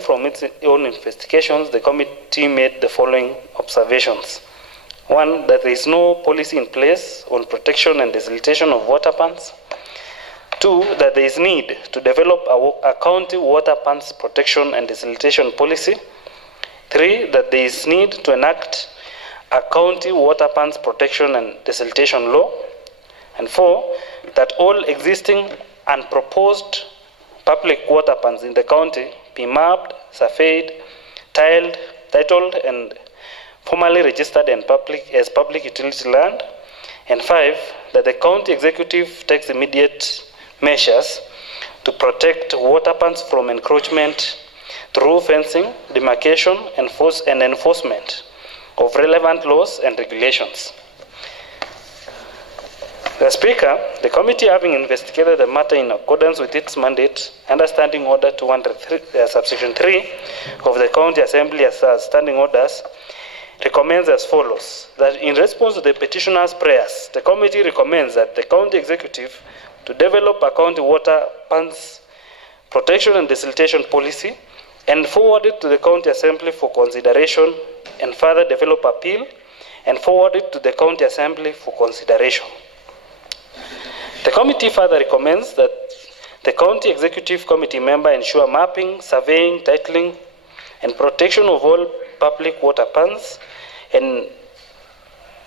from its own investigations, the committee made the following observations. 1, that there is no policy in place on protection and desiltation of water pans. 2, that there is need to develop a county water pans protection and desiltation policy. 3, that there is need to enact a county water pans protection and desiltation law. And 4, that all existing and proposed public water pans in the county be mapped, surveyed, titled, and formally registered in as public utility land. And 5, that the county executive takes immediate measures to protect water pans from encroachment through fencing, demarcation, and enforcement of relevant laws and regulations. The Speaker, the committee, having investigated the matter in accordance with its mandate under Standing Order 203, subsection 3 of the County Assembly as standing orders, recommends as follows: that in response to the petitioner's prayers, the committee recommends that the county executive to develop a county water pans protection and desiltation policy and forward it to the county assembly for consideration, and further develop appeal and forward it to the county assembly for consideration. The committee further recommends that the county executive committee member ensure mapping, surveying, titling, and protection of all public water pans and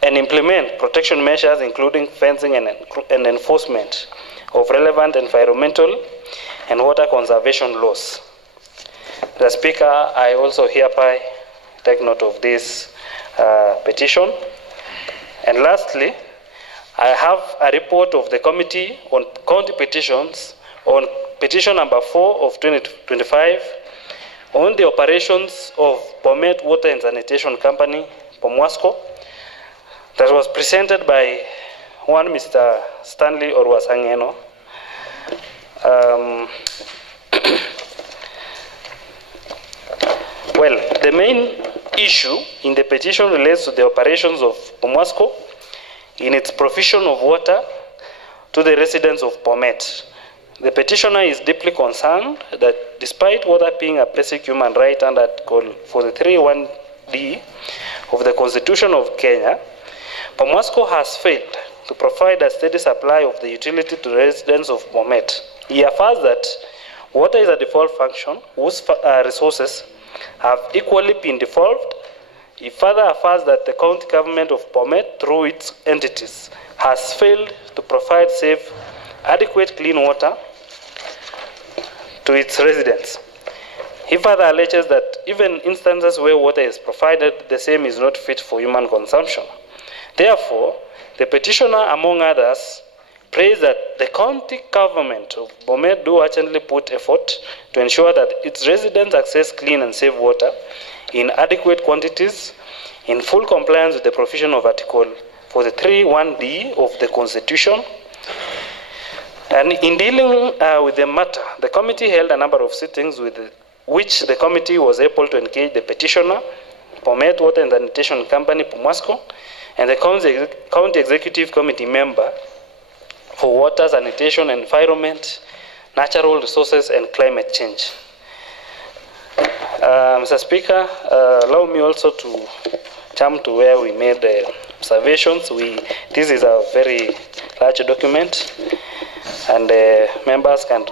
implement protection measures including fencing and enforcement of relevant environmental and water conservation laws. The Speaker, I also hereby take note of this petition. And lastly, I have a report of the Committee on County Petitions on petition number 4 of 2025 on the operations of Bomet Water and Sanitation Company, Pomwasco, that was presented by one Mr. Stanley Orwasangeno. Well, the main issue in the petition relates to the operations of Pomwasco in its provision of water to the residents of Bomet. The petitioner is deeply concerned that despite water being a basic human right under Article 43(1)(d) of the Constitution of Kenya, Pomwasco has failed to provide a steady supply of the utility to residents of Bomet. He affirms that water is a default function whose resources have equally been devolved. He further affirms that the county government of Bomet, through its entities, has failed to provide safe, adequate clean water to its residents. He further alleges that even instances where water is provided, the same is not fit for human consumption. Therefore, the petitioner, among others, prays that the county government of Bomet do urgently put effort to ensure that its residents access clean and safe water in adequate quantities, in full compliance with the provision of Article 43(1)(d) of the Constitution. And in dealing with the matter, the committee held a number of sittings with which the committee was able to engage the petitioner, Bomet Water and Sanitation Company, Pomwasco, and the county executive committee member for water, sanitation, environment, natural resources, and climate change. Mr. Speaker, allow me also to jump to where we made the observations. This is a very large document, and members can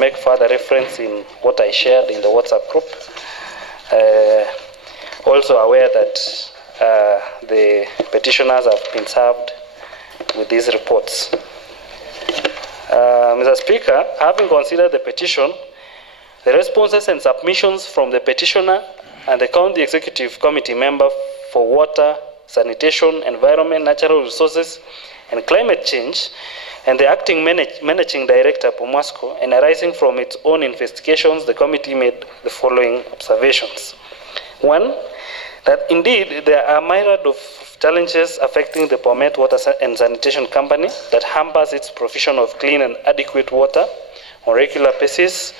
make further reference in what I shared in the WhatsApp group. Also aware that the petitioners have been served with these reports. Mr. Speaker, having considered the petition, the responses and submissions from the petitioner and the County Executive Committee member for Water, Sanitation, Environment, Natural Resources, and Climate Change, and the Acting Managing Director, Pomwasco, and arising from its own investigations, the committee made the following observations. 1, that indeed there are myriad of challenges affecting the Bomet Water and Sanitation Company that hampers its provision of clean and adequate water on regular basis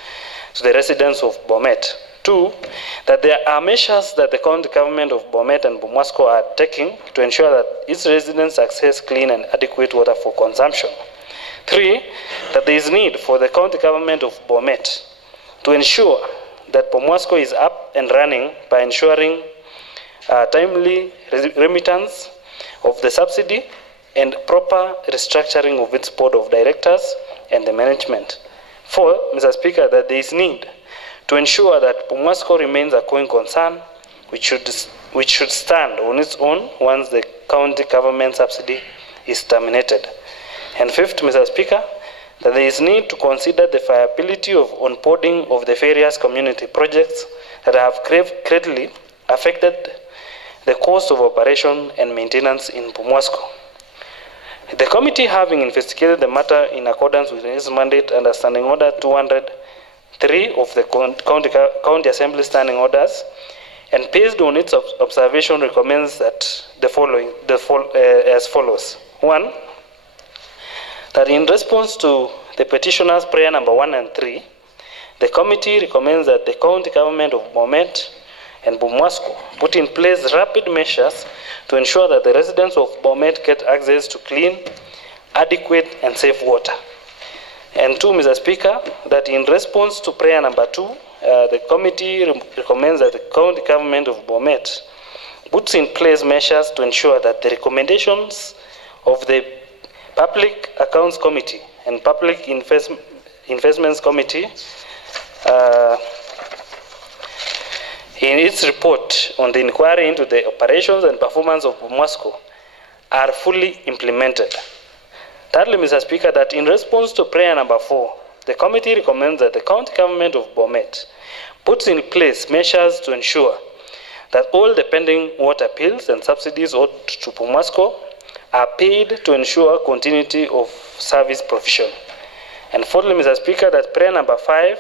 to the residents of Bomet. 2, that there are measures that the county government of Bomet and Pomwasco are taking to ensure that its residents access clean and adequate water for consumption. 3, that there is need for the county government of Bomet to ensure that Pomwasco is up and running by ensuring timely remittance of the subsidy and proper restructuring of its board of directors and the management. 4, Mr. Speaker, that there is need to ensure that Pomwasco remains a going concern which should stand on its own once the county government subsidy is terminated. And 5th, Mr. Speaker, that there is need to consider the viability of onboarding of the various community projects that have greatly affected the cost of operation and maintenance in Pomwasco. The committee, having investigated the matter in accordance with its mandate under Standing Order 203 of the County Assembly Standing Orders, and based on its observation, recommends that as follows. 1, that in response to the petitioner's prayer number 1 and 3, the committee recommends that the county government of Bomet and Pomwasco put in place rapid measures to ensure that the residents of Bomet get access to clean, adequate, and safe water. And 2, Mr. Speaker, that in response to prayer number 2, the committee recommends that the county government of Bomet puts in place measures to ensure that the recommendations of the Public Accounts Committee and Public Investments Committee in its report on the inquiry into the operations and performance of Pomwasco are fully implemented. Thirdly, Mr. Speaker, that in response to prayer number 4, the committee recommends that the county government of Bomet puts in place measures to ensure that all the pending water bills and subsidies owed to Pomwasco are paid to ensure continuity of service provision. And fourthly, Mr. Speaker, that prayer number 5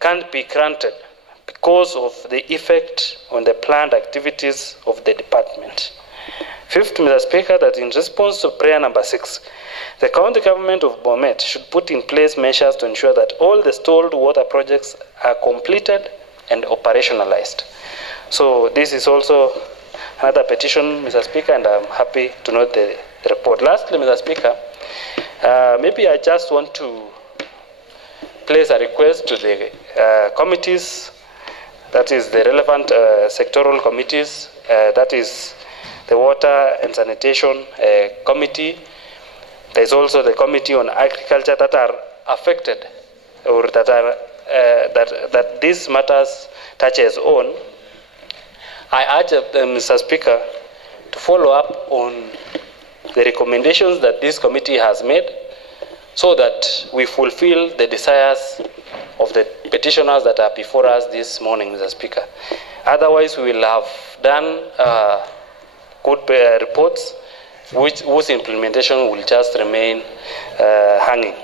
can't be granted because of the effect on the planned activities of the department. Fifth, Mr. Speaker, that in response to prayer number 6, the county government of Bomet should put in place measures to ensure that all the stalled water projects are completed and operationalized. So this is also another petition, Mr. Speaker, and I'm happy to note the report. Lastly, Mr. Speaker, maybe I just want to place a request to the committees, that is the relevant sectoral committees, that is the Water and Sanitation Committee. There's also the Committee on Agriculture that are affected, or that are that these matters touches on. I urge them, Mr. Speaker, to follow up on the recommendations that this committee has made, so that we fulfill the desires of the petitioners that are before us this morning, Mr. Speaker. Otherwise, we will have done good reports whose implementation will just remain hanging.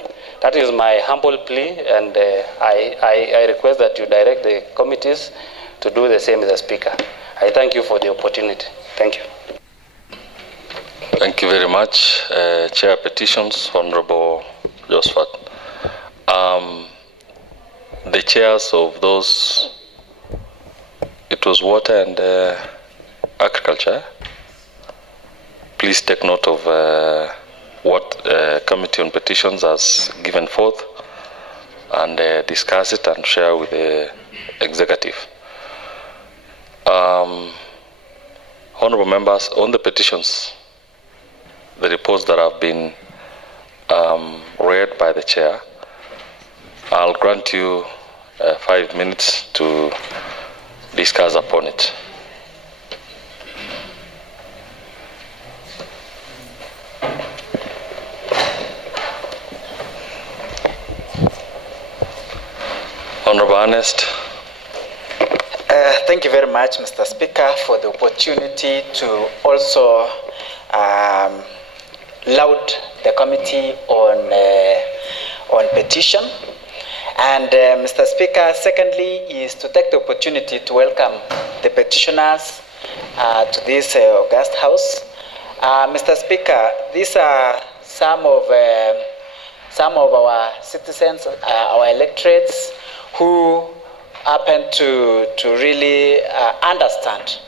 That is my humble plea, and I request that you direct the committees to do the same, Mr. Speaker. I thank you for the opportunity. Thank you. Thank you very much, Chair Petitions, Honorable Josephat. The chairs of those, it was Water and Agriculture. Please take note of what Committee on Petitions has given forth, and discuss it and share with the Executive. Honorable members, on the petitions, the reports that have been read by the Chair, I'll grant you 5 minutes to discuss upon it. Honorable Ernest. Thank you very much, Mr. Speaker, for the opportunity to also laud the committee on petition. And Mr. Speaker, secondly, is to take the opportunity to welcome the petitioners to this august house. Mr. Speaker, these are some of our citizens, our electorates, who happen to really understand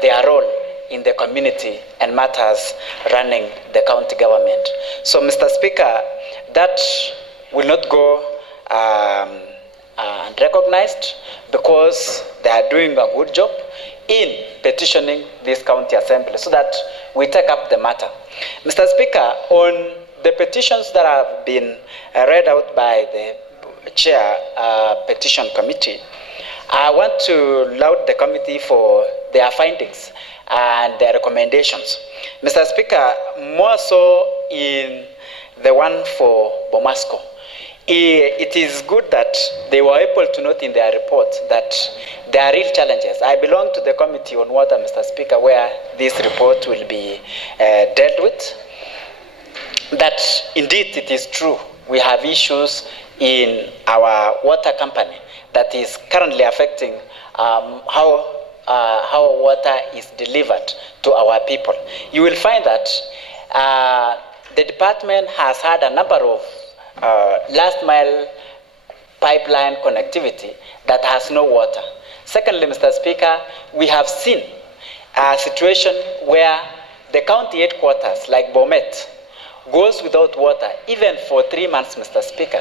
their role in the community and matters running the county government. So, Mr. Speaker, that will not go and recognized because they are doing a good job in petitioning this county assembly so that we take up the matter. Mr. Speaker, on the petitions that have been read out by the chair petition committee, I want to laud the committee for their findings and their recommendations. Mr. Speaker, more so in the one for Bomasco, it is good that they were able to note in their report that there are real challenges. I belong to the committee on water, Mr. Speaker, where this report will be dealt with. That indeed it is true. We have issues in our water company that is currently affecting how water is delivered to our people. You will find that the department has had a number of last mile pipeline connectivity that has no water. Secondly, Mr. Speaker, we have seen a situation where the county headquarters, like Bomet, goes without water, even for 3 months, Mr. Speaker.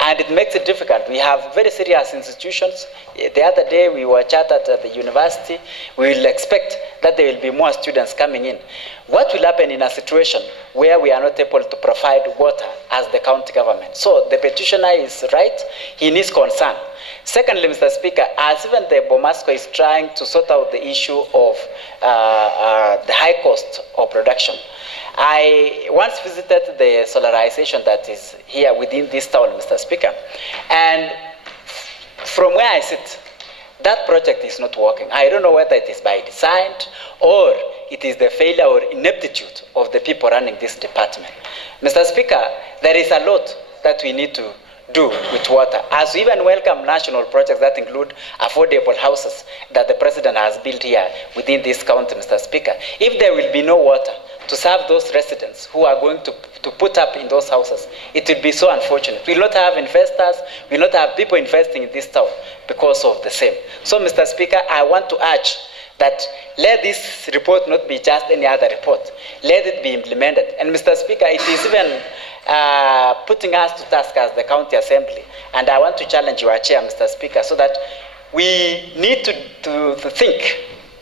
And it makes it difficult. We have very serious institutions. The other day we were chatted at the university. We will expect that there will be more students coming in. What will happen in a situation where we are not able to provide water as the county government? So the petitioner is right. He needs concern. Secondly, Mr. Speaker, as even the Bomasco is trying to sort out the issue of the high cost of production, I once visited the solarization that is here within this town, Mr. Speaker, and from where I sit, that project is not working. I don't know whether it is by design or it is the failure or ineptitude of the people running this department. Mr. Speaker, there is a lot that we need to do with water, as we even welcome national projects that include affordable houses that the President has built here within this county, Mr. Speaker. If there will be no water to serve those residents who are going to put up in those houses, it will be so unfortunate. We will not have investors, we will not have people investing in this town because of the same. So, Mr. Speaker, I want to urge that let this report not be just any other report. Let it be implemented. And, Mr. Speaker, it is even putting us to task as the county assembly. And I want to challenge your chair, Mr. Speaker, so that we need to think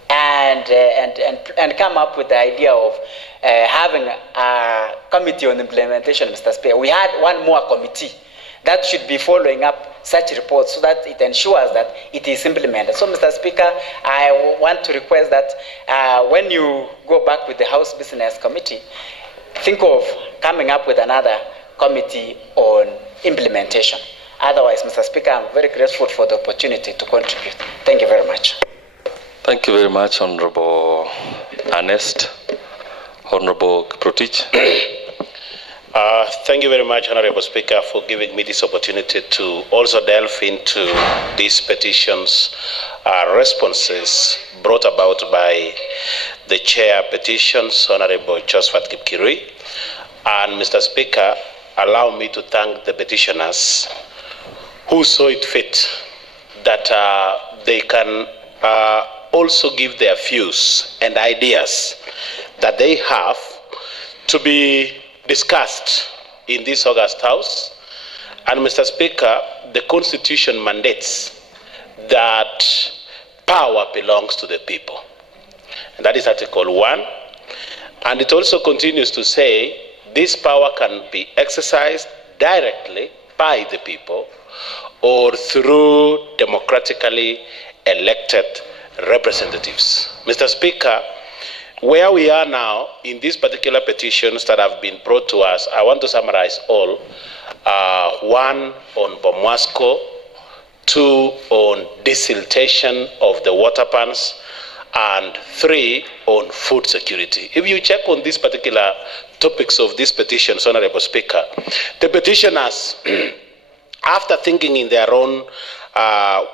and come up with the idea of having a committee on implementation, Mr. Speaker. We had one more committee that should be following up such reports so that it ensures that it is implemented. So, Mr. Speaker, I want to request that when you go back with the House Business Committee, think of coming up with another committee on implementation. Otherwise, Mr. Speaker, I'm very grateful for the opportunity to contribute. Thank you very much. Thank you very much, Honorable Ernest. Honorable Kiprotich. Thank you very much, Honorable Speaker, for giving me this opportunity to also delve into these petitions responses brought about by the chair petitions, Honorable Josephat Kipkirui. And Mr. Speaker, allow me to thank the petitioners who saw it fit that they can also give their views and ideas that they have to be discussed in this August House. And Mr. Speaker, the Constitution mandates that power belongs to the people. And that is Article 1. And it also continues to say this power can be exercised directly by the people or through democratically elected representatives. Mr. Speaker, where we are now in these particular petitions that have been brought to us, I want to summarize all. 1 on Bomasco, 2 on desiltation of the water pans, and 3 on food security. If you check on these particular topics of these petitions, Honorable Speaker, the petitioners, after thinking in their own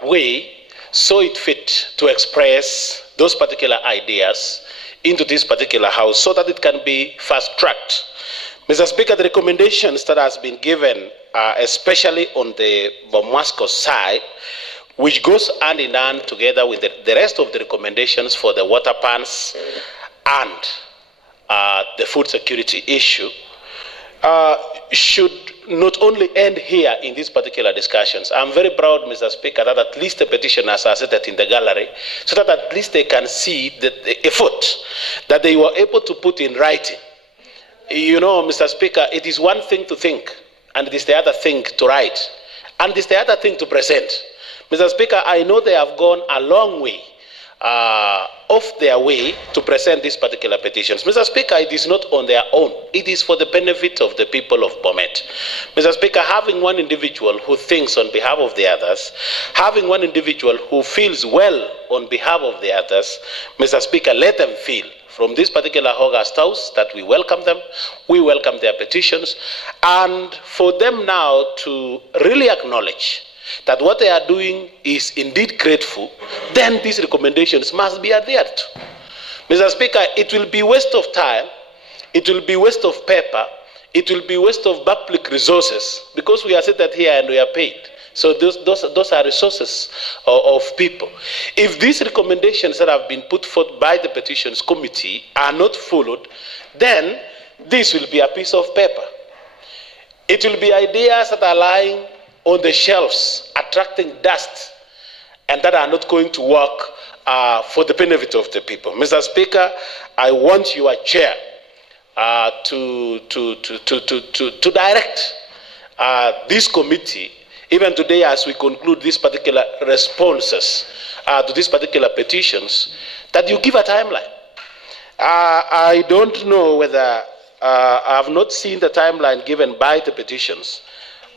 way, saw it fit to express those particular ideas into this particular house so that it can be fast-tracked. Mr. Speaker, the recommendations that has been given, especially on the Bomasco side, which goes hand in hand together with the rest of the recommendations for the water pans and the food security issue, should not only end here in these particular discussions. I'm very proud, Mr. Speaker, that at least the petitioners are seated in the gallery so that at least they can see the effort that they were able to put in writing. You know, Mr. Speaker, it is one thing to think, and it is the other thing to write, and it is the other thing to present. Mr. Speaker, I know they have gone a long way off their way to present these particular petitions. Mr. Speaker, it is not on their own. It is for the benefit of the people of Bomet. Mr. Speaker, having one individual who thinks on behalf of the others, having one individual who feels well on behalf of the others, Mr. Speaker, let them feel from this particular August House that we welcome them, we welcome their petitions, and for them now to really acknowledge that what they are doing is indeed grateful, then these recommendations must be adhered to. Mr. Speaker, it will be waste of time, it will be waste of paper, it will be waste of public resources, because we are seated here and we are paid. So those are resources of people. If these recommendations that have been put forth by the petitions committee are not followed, then this will be a piece of paper. It will be ideas that are lying on the shelves, attracting dust, and that are not going to work for the benefit of the people. Mr. Speaker, I want your chair to direct this committee, even today as we conclude these particular responses to these particular petitions, that you give a timeline. I don't know whether I have not seen the timeline given by the petitions,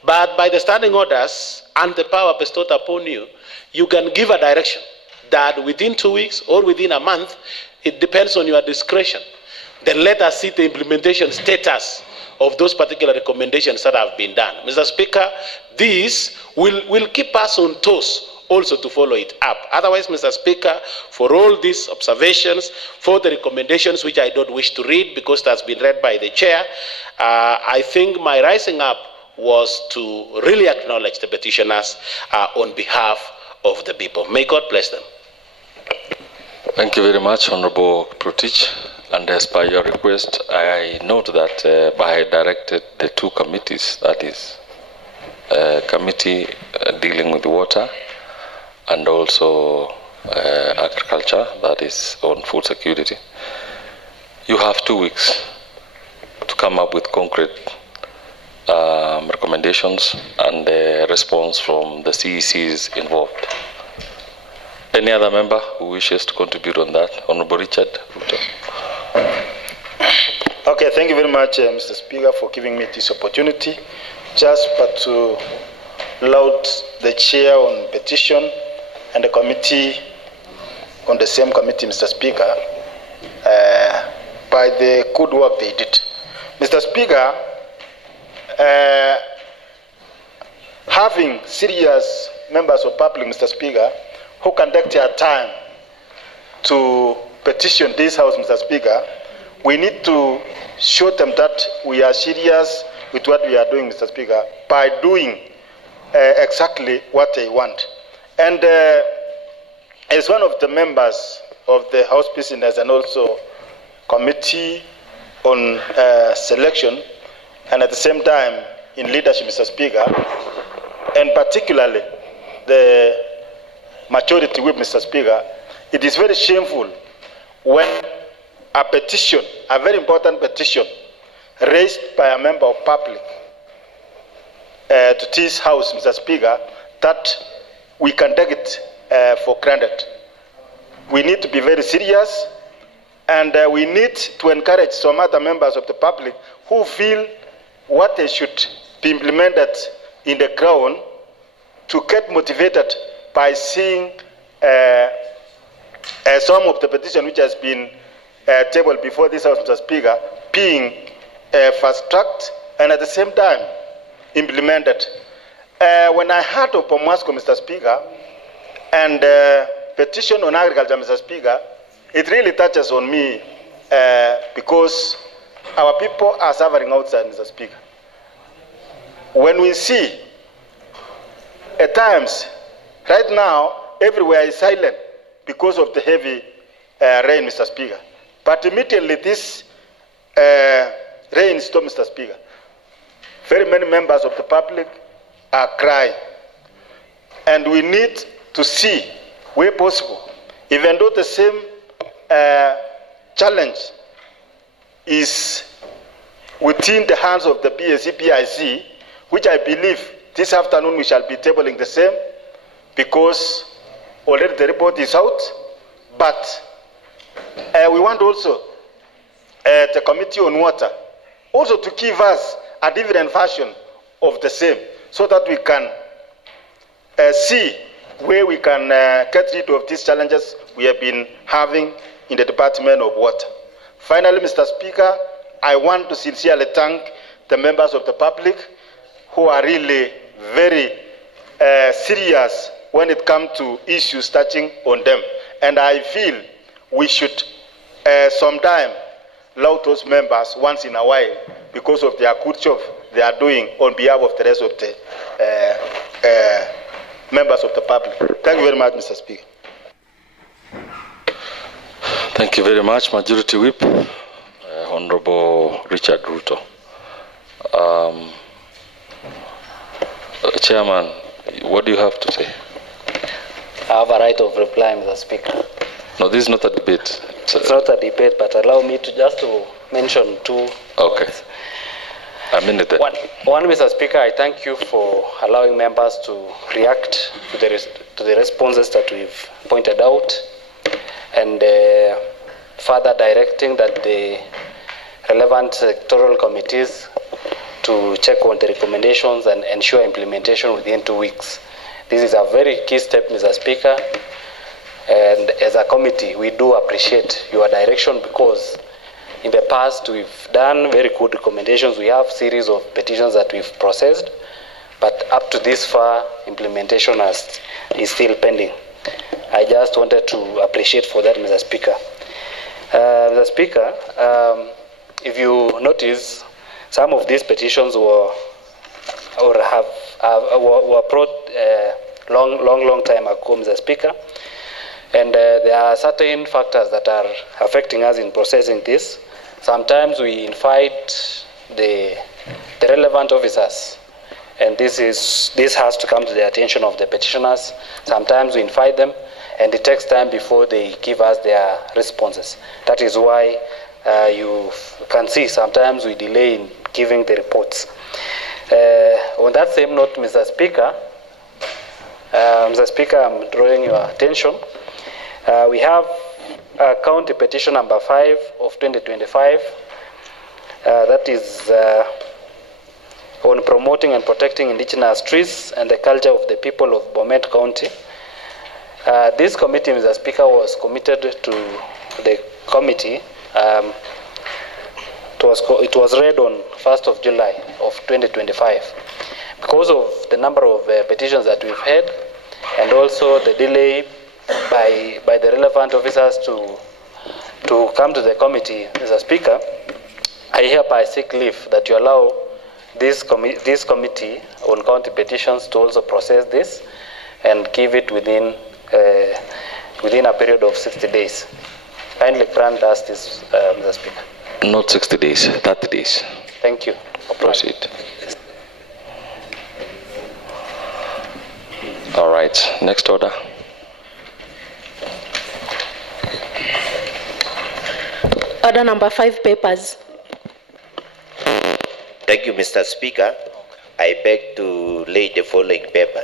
but by the standing orders and the power bestowed upon you, you can give a direction that within 2 weeks or within a month, it depends on your discretion. Then let us see the implementation status of those particular recommendations that have been done. Mr. Speaker, this will keep us on toes also to follow it up. Otherwise, Mr. Speaker, for all these observations, for the recommendations which I don't wish to read because that's been read by the chair, I think my rising up was to really acknowledge the petitioners on behalf of the people. May God bless them. Thank you very much, Honorable Protich. And as per your request, I note that I directed the two committees, that is, committee dealing with water and also agriculture, that is on food security. You have 2 weeks to come up with concrete recommendations and a response from the CECs involved. Any other member who wishes to contribute on that? Honorable Richard. Okay, thank you very much, Mr. Speaker, for giving me this opportunity. Just but to laud the chair on petition and the committee on the same committee, Mr. Speaker, by the good work they did. Mr. Speaker, having serious members of public, Mr. Speaker, who conduct their time to petition this House, Mr. Speaker, we need to show them that we are serious with what we are doing, Mr. Speaker, by doing exactly what they want. And as one of the members of the House Business and also Committee on Selection, and at the same time in leadership, Mr. Speaker, and particularly the majority whip, Mr. Speaker, it is very shameful when a petition, a very important petition, raised by a member of public to this House, Mr. Speaker, that we can take it for granted. We need to be very serious, and we need to encourage some other members of the public who feel what they should be implemented in the ground to get motivated by seeing some of the petition which has been tabled before this House, Mr. Speaker, being fast-tracked and at the same time implemented. When I heard of Pomasco, Mr. Speaker, and petition on agriculture, Mr. Speaker, it really touches on me because our people are suffering outside, Mr. Speaker. When we see, at times, right now, everywhere is silent because of the heavy rain, Mr. Speaker. But immediately this rain stopped, Mr. Speaker. very many members of the public are crying. And we need to see, where possible, even though the same challenge is within the hands of the BSc, PIC, which I believe this afternoon we shall be tabling the same, because already the report is out. But we want also the Committee on Water also to give us a different version of the same, so that we can see where we can get rid of these challenges we have been having in the Department of Water. Finally, Mr. Speaker, I want to sincerely thank the members of the public who are really very serious when it comes to issues touching on them. And I feel we should sometime allow those members once in a while, because of their good job they are doing on behalf of the rest of the members of the public. Thank you very much, Mr. Speaker. Thank you very much, Majority Whip, Honorable Richard Ruto. Chairman, what do you have to say? I have a right of reply, Mr. Speaker. No, this is not a debate. It's not a debate, but allow me to just mention two. Okay. A minute there. One, Mr. Speaker, I thank you for allowing members to react to the responses that we've pointed out, and further directing that the relevant sectoral committees to check on the recommendations and ensure implementation within 2 weeks. This is a very key step, Mr. Speaker, and as a committee, we do appreciate your direction, because in the past we've done very good recommendations. We have series of petitions that we've processed, but up to this far, implementation is still pending. I just wanted to appreciate for that, Mr. Speaker. Mr. Speaker, if you notice, some of these petitions were brought long time ago, Mr. Speaker, and there are certain factors that are affecting us in processing this. Sometimes we invite the relevant officers, and this has to come to the attention of the petitioners. Sometimes we invite them, and it takes time before they give us their responses. That is why you can see sometimes we delay in giving the reports. On that same note, Mr. Speaker, I'm drawing your attention. We have county petition number 5 of 2025. That is on promoting and protecting indigenous trees and the culture of the people of Bomet County. This committee, Mr. Speaker, was committed to the committee. It was read on 1st of July of 2025. Because of the number of petitions that we've had, and also the delay by the relevant officers to come to the committee, Mr. Speaker, I hereby seek leave that you allow this committee on county petitions to also process this and give it within a period of 60 days. Kindly grant us this, Mr. Speaker. Not 60 days, 30 days. Thank you. Proceed. All right, next order. Order number 5, papers. Thank you, Mr. Speaker. I beg to lay the following paper.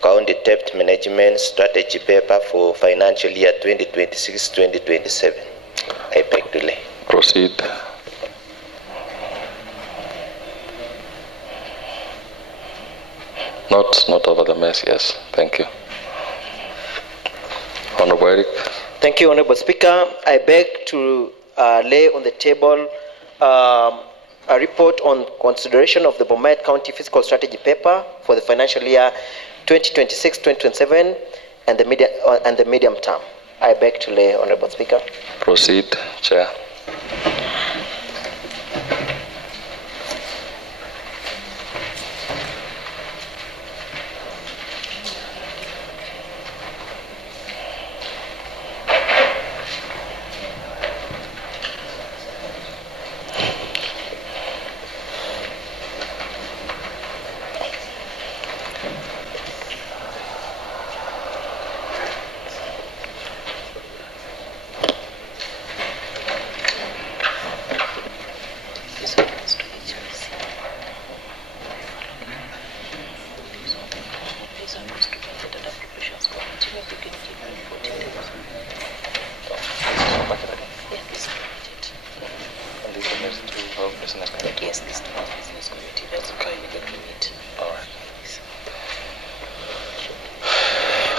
County Debt Management Strategy paper for financial year 2026-2027. I beg to lay. Proceed. Not over the mess, yes. Thank you. Honorable Eric. Thank you, Honorable Speaker. I beg to lay on the table a report on consideration of the Bomet County Fiscal Strategy paper for the financial year 2026-2027 and the medium term. I beg to lay, Honorable Speaker. Proceed, Chair.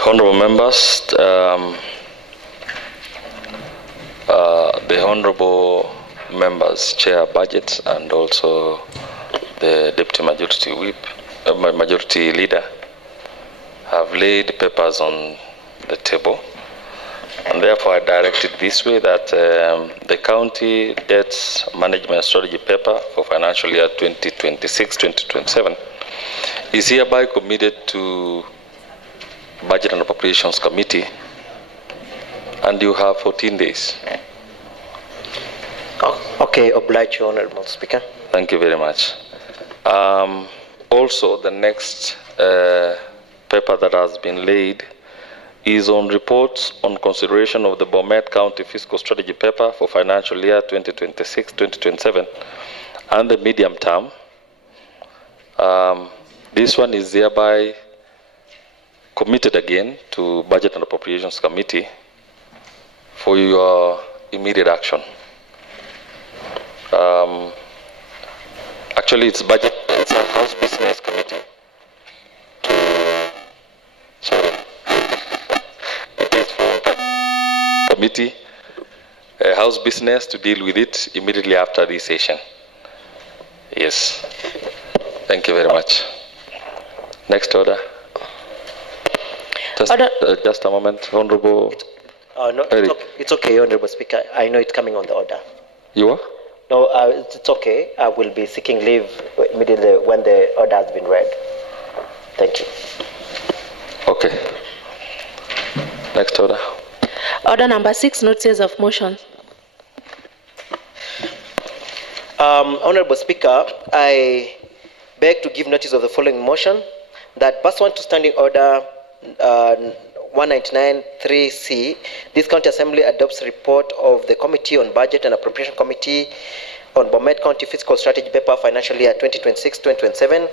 Honorable members, the honorable members, chair budget, and also the deputy majority whip, majority leader, have laid papers on the table, and therefore I directed this way that the county debts management strategy paper for financial year 2026-2027 is hereby committed to Budget and Appropriations Committee, and you have 14 days. Okay, oblige you, Honorable Speaker. Thank you very much. Also, the next paper that has been laid is on reports on consideration of the Bomet County Fiscal Strategy paper for financial year 2026-2027 and the medium term. This one is hereby committed again to Budget and Appropriations Committee for your immediate action. Actually, it's a House Business Committee. Sorry. It is for committee, House Business, to deal with it immediately after this session. Yes. Thank you very much. Next order. Just a moment, Honorable. No, it's okay, Honorable Speaker. I know it's coming on the order. You are? No, it's okay. I will be seeking leave immediately when the order has been read. Thank you. Okay. Next order. Order number 6, notices of motion. Honorable Speaker, I beg to give notice of the following motion, that pursuant to Standing Order 199.3c, this County Assembly adopts report of the Committee on Budget and Appropriation Committee on Bomet County Fiscal Strategy Paper Financial Year 2026-2027,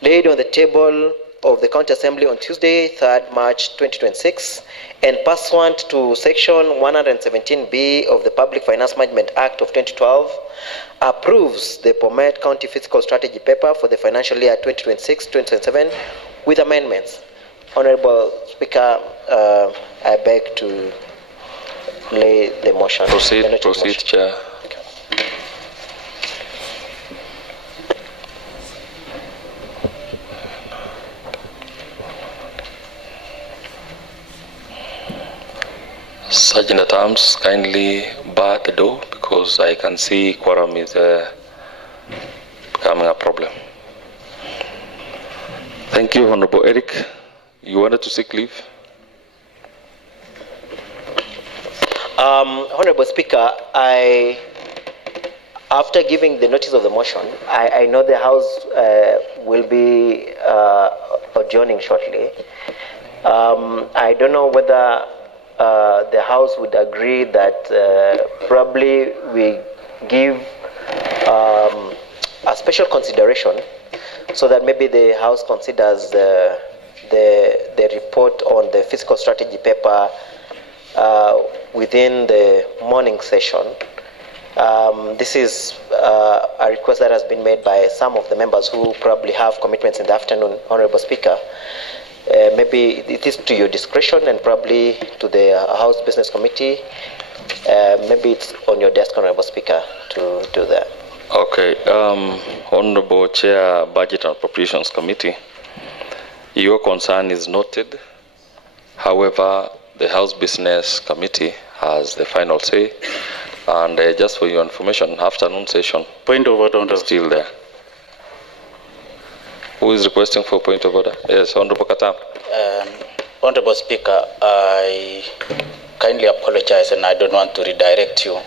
laid on the table of the County Assembly on Tuesday, 3rd March 2026, and pursuant to Section 117B of the Public Finance Management Act of 2012, approves the Bomet County Fiscal Strategy Paper for the financial year 2026-2027 with amendments. Honorable Speaker, I beg to lay the motion. Proceed, Chair. Okay. Sergeant at Arms, kindly bar the door because I can see quorum is becoming a problem. Thank you, Honorable Eric. You wanted to seek leave? Honorable Speaker, after giving the notice of the motion, I know the House will be adjourning shortly. I don't know whether the House would agree that probably we give a special consideration so that maybe the House considers the report on the fiscal strategy paper within the morning session. This is a request that has been made by some of the members who probably have commitments in the afternoon, Honorable Speaker. Maybe it is to your discretion and probably to the House Business Committee. Maybe it's on your desk, Honorable Speaker, to do that. Okay. Honorable Chair, Budget and Appropriations Committee, your concern is noted. However, the House Business Committee has the final say. And just for your information, afternoon session. Point of order. Still there. Who is requesting for point of order? Yes, Honorable Katam. Honorable Speaker, I kindly apologize and I don't want to redirect you.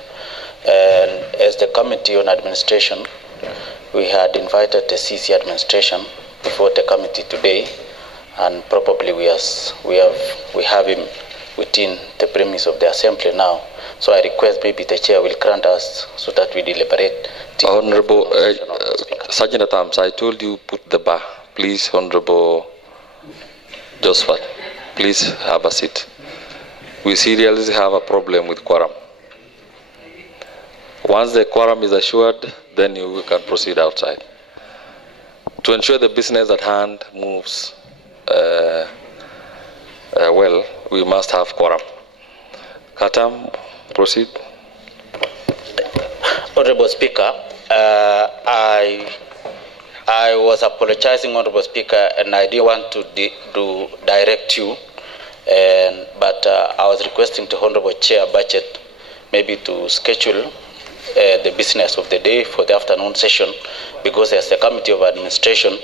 And as the Committee on Administration, we had invited the CC administration before the committee today, and probably we have him within the premise of the assembly now. So I request maybe the chair will grant us so that we deliberate. Honorable Sergeant at Arms, I told you put the bar. Please, Honorable Josephat, please have a seat. We seriously have a problem with quorum. Once the quorum is assured, then you can proceed outside. To ensure the business at hand moves well, we must have quorum. Katam, proceed. Honorable Speaker, I was apologizing, Honorable Speaker, and I didn't want to direct you, but I was requesting to Honorable Chair Budget maybe to schedule the business of the day for the afternoon session, because there's a committee of administration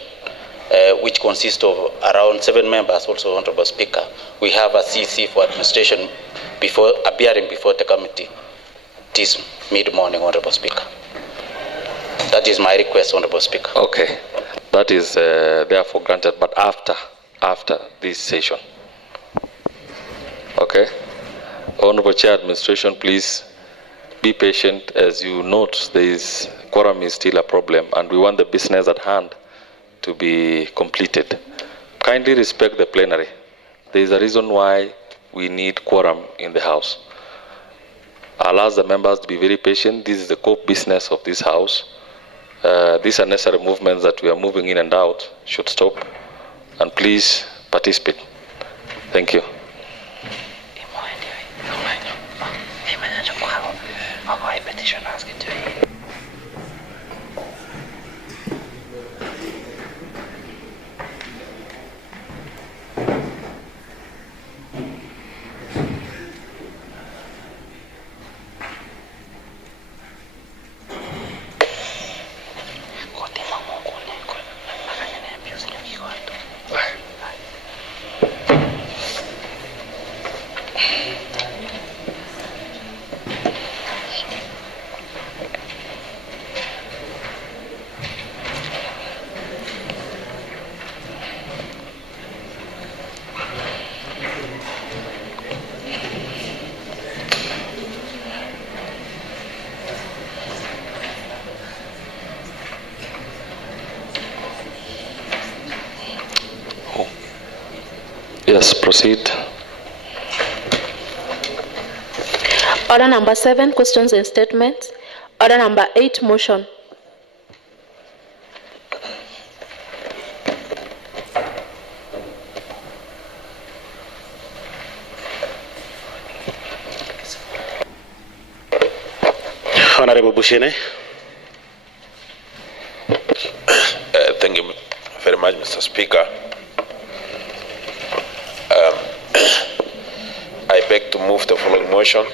which consists of around 7 members, also Honorable Speaker. We have a CC for administration before appearing before the committee this mid-morning, Honorable Speaker. That is my request, Honorable Speaker. Okay, that is therefore granted, but after this session. Okay, Honorable Chair Administration, please be patient. As you note, quorum is still a problem, and we want the business at hand to be completed. Kindly respect the plenary. There is a reason why we need quorum in the House. I'll ask the members to be very patient. This is the core business of this House. These unnecessary movements that we are moving in and out should stop, and please participate. Thank you. Yes, proceed. Order number 7, questions and statements. Order number 8, motion. Honorable Bushine. Thank you very much, Mr. Speaker. I beg to move the following motion.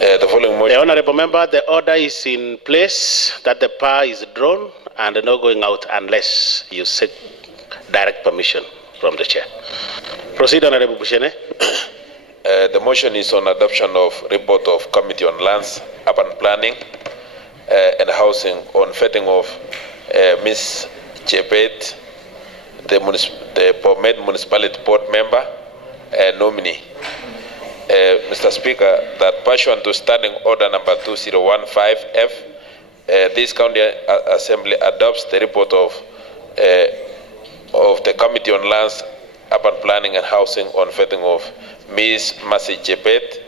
The Honorable Member, the order is in place that the power is drawn and no going out unless you seek direct permission from the Chair. Proceed, Honorable Bushine. The motion is on adoption of report of Committee on Lands, Urban Planning and Housing on vetting of Ms. Chebet, the Bomet Municipality Board Member nominee. Mr. Speaker, that pursuant to Standing Order number 2015F, this County Assembly adopts the report of the Committee on Lands, Urban Planning and Housing on vetting of Ms. Mercy Chebet,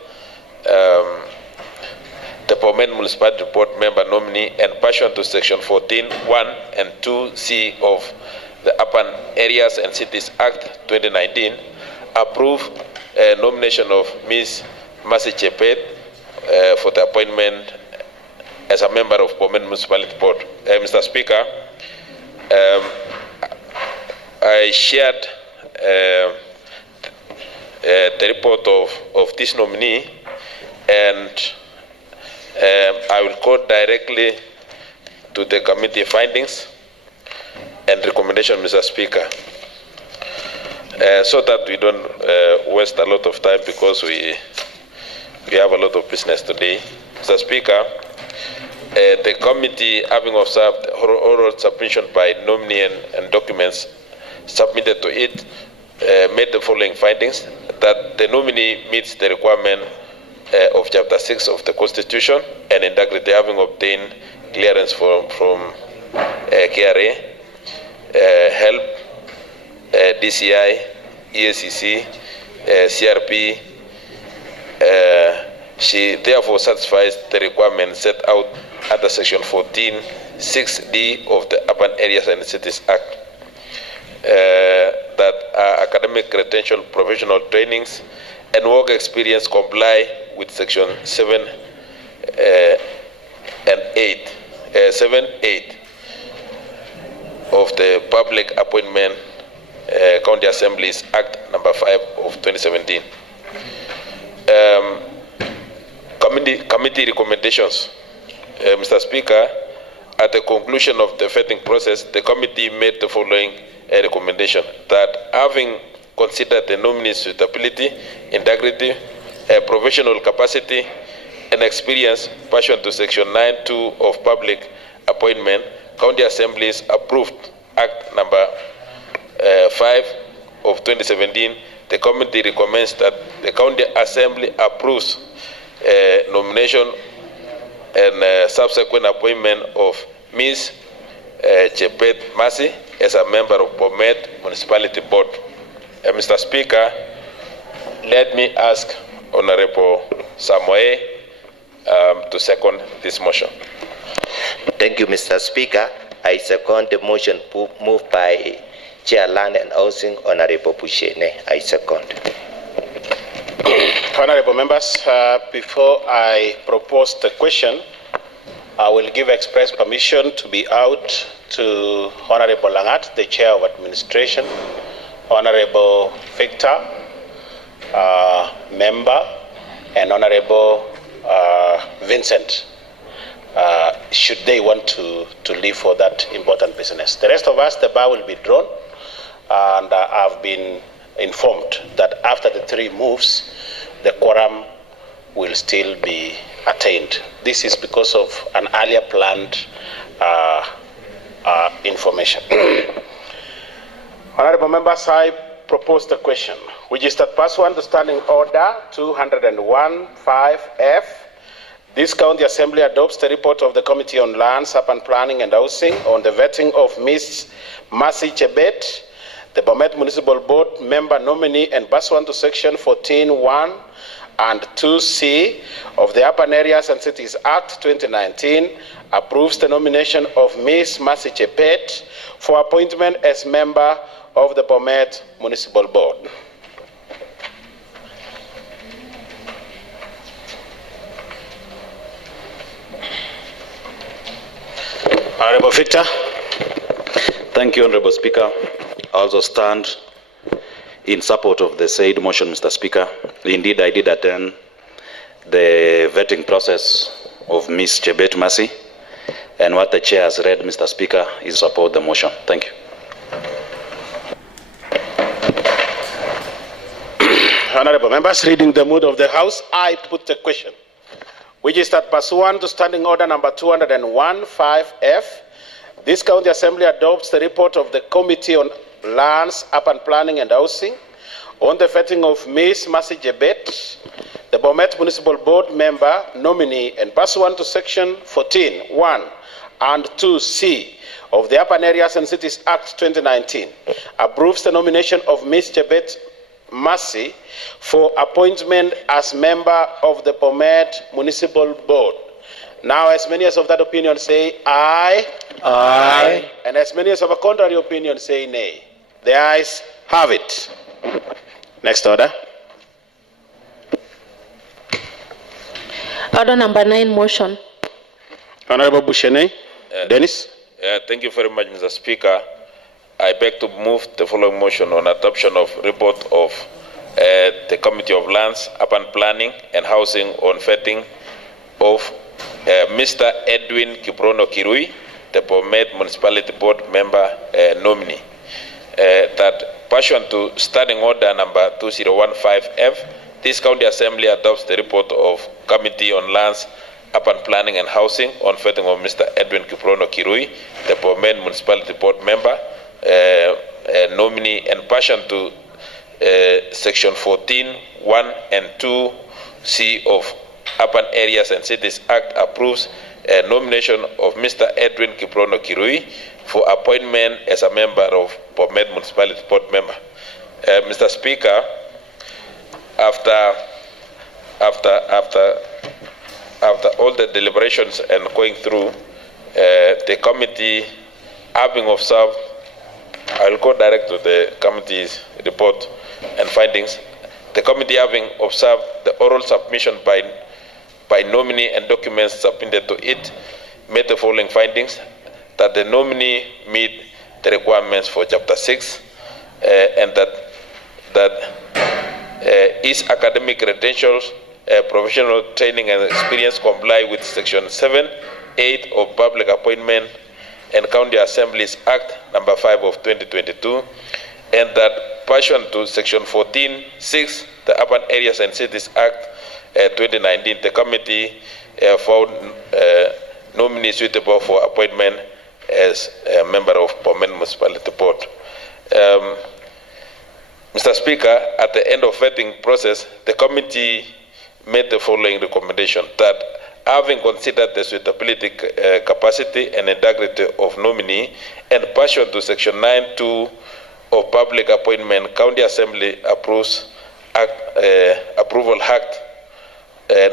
the Bomet Municipality Board Member nominee, and pursuant to Section 14(1) and 2(c) of the Urban Areas and Cities Act 2019, approve nomination of Ms. Mercy Chebet for the appointment as a member of Bomet Municipality Board. Mr. Speaker, I shared the report of this nominee, and I will go directly to the committee findings and recommendation, Mr. Speaker, so that we don't waste a lot of time, because we have a lot of business today. Mr. Speaker, the committee, having observed oral submission by nominee and documents submitted to it, made the following findings: that the nominee meets the requirement of Chapter 6 of the Constitution and integrity, having obtained clearance from KRA, HELP, DCI, EACC, CRP. She therefore satisfies the requirements set out under Section 14(6)(d) of the Urban Areas and Cities Act. that are academic credential, professional trainings, and work experience comply with section 7 and 8, 7(8) of the Public Appointment County Assemblies Act number 5 of 2017. Committee recommendations. Mr. Speaker, at the conclusion of the vetting process, the committee made the following recommendation: that having considered the nominee's suitability, integrity, professional capacity, and experience pursuant to section 9(2) of Public Appointment, County Assemblies approved Act number 5 of 2017. The committee recommends that the County Assembly approves nomination and subsequent appointment of Ms. Chebet Masi as a member of Bomet Municipality Board. Mr. Speaker, let me ask Honorable Samoe to second this motion. Thank you, Mr. Speaker. I second the motion moved by Chair Land and Housing, Honorable Bushene. I second. Honorable members, before I propose the question, I will give express permission to be out to Honorable Langat, the Chair of Administration, Honorable Victor, Member, and Honorable Vincent, should they want to leave for that important business. The rest of us, the bar will be drawn, and I've been informed that after the 3 moves, the quorum will still be attained. This is because of an earlier planned information. Honorable members, I propose the question, which is that pursuant to Standing Order 201(5)(f), this County Assembly adopts the report of the Committee on Lands, Urban Planning and Housing on the vetting of Ms. Masi Chebet, the Bomet Municipal Board member nominee, and pursuant to Section 14(1) and 2(c) of the Urban Areas and Cities Act 2019, approves the nomination of Ms. Masi Chebet for appointment as member of the Bomet Municipal Board. Honorable Victor. Thank you, Honorable Speaker. I also stand in support of the said motion, Mr. Speaker. Indeed, I did attend the vetting process of Ms. Chebet Masi, and what the chair has read, Mr. Speaker, is support the motion. Thank you. Honorable members, reading the mood of the House, I put the question, which is that pursuant to Standing Order number 201(5)(f), this County Assembly adopts the report of the Committee on Lands, Urban Planning and Housing on the vetting of Ms. Masi Chebet, the Bomet Municipal Board member nominee, and pursuant to Section 14(1) and 2(c) of the Urban Areas and Cities Act 2019, approves the nomination of Ms. Chebet Masi for appointment as member of the Bomet Municipal Board. Now, as many as of that opinion say aye. Aye. And as many as of a contrary opinion say nay. The ayes have it. Next order. Order number 9, motion. Honorable Bushene. Dennis. Thank you very much, Mr. Speaker. I beg to move the following motion on adoption of report of the Committee of Lands, Urban Planning and Housing on vetting of Mr. Edwin Kiprono Kirui, the Bomet Municipality Board member nominee. That pursuant to Standing Order number 2015(f), this County Assembly adopts the report of Committee on Lands, Urban Planning and Housing on vetting of Mr. Edwin Kiprono Kirui, the Bomet Municipality Board member nominee, and pursuant to Section 14(1) and 2(c) of Urban Areas and Cities Act, approves a nomination of Mr. Edwin Kiprono Kirui for appointment as a member of Bomet Municipality Board member. Mr. Speaker, after all the deliberations and going through, the committee, having observed I'll go direct to the committee's report and findings. The committee, having observed the oral submission by nominee and documents submitted to it, made the following findings: that the nominee meet the requirements for Chapter 6, and that his academic credentials, professional training and experience comply with Section 7, 8 of Public Appointment and County Assemblies Act number 5 of 2022, and that pursuant to Section 14(6), the Urban Areas and Cities Act 2019, the committee found nominee suitable for appointment as a member of Bomet Municipality Board. Mr. Speaker, at the end of vetting process, the committee made the following recommendation: that having considered the suitability, capacity and integrity of nominee, and pursuant to Section 9(2) of Public Appointment, County Assembly approves Approval Act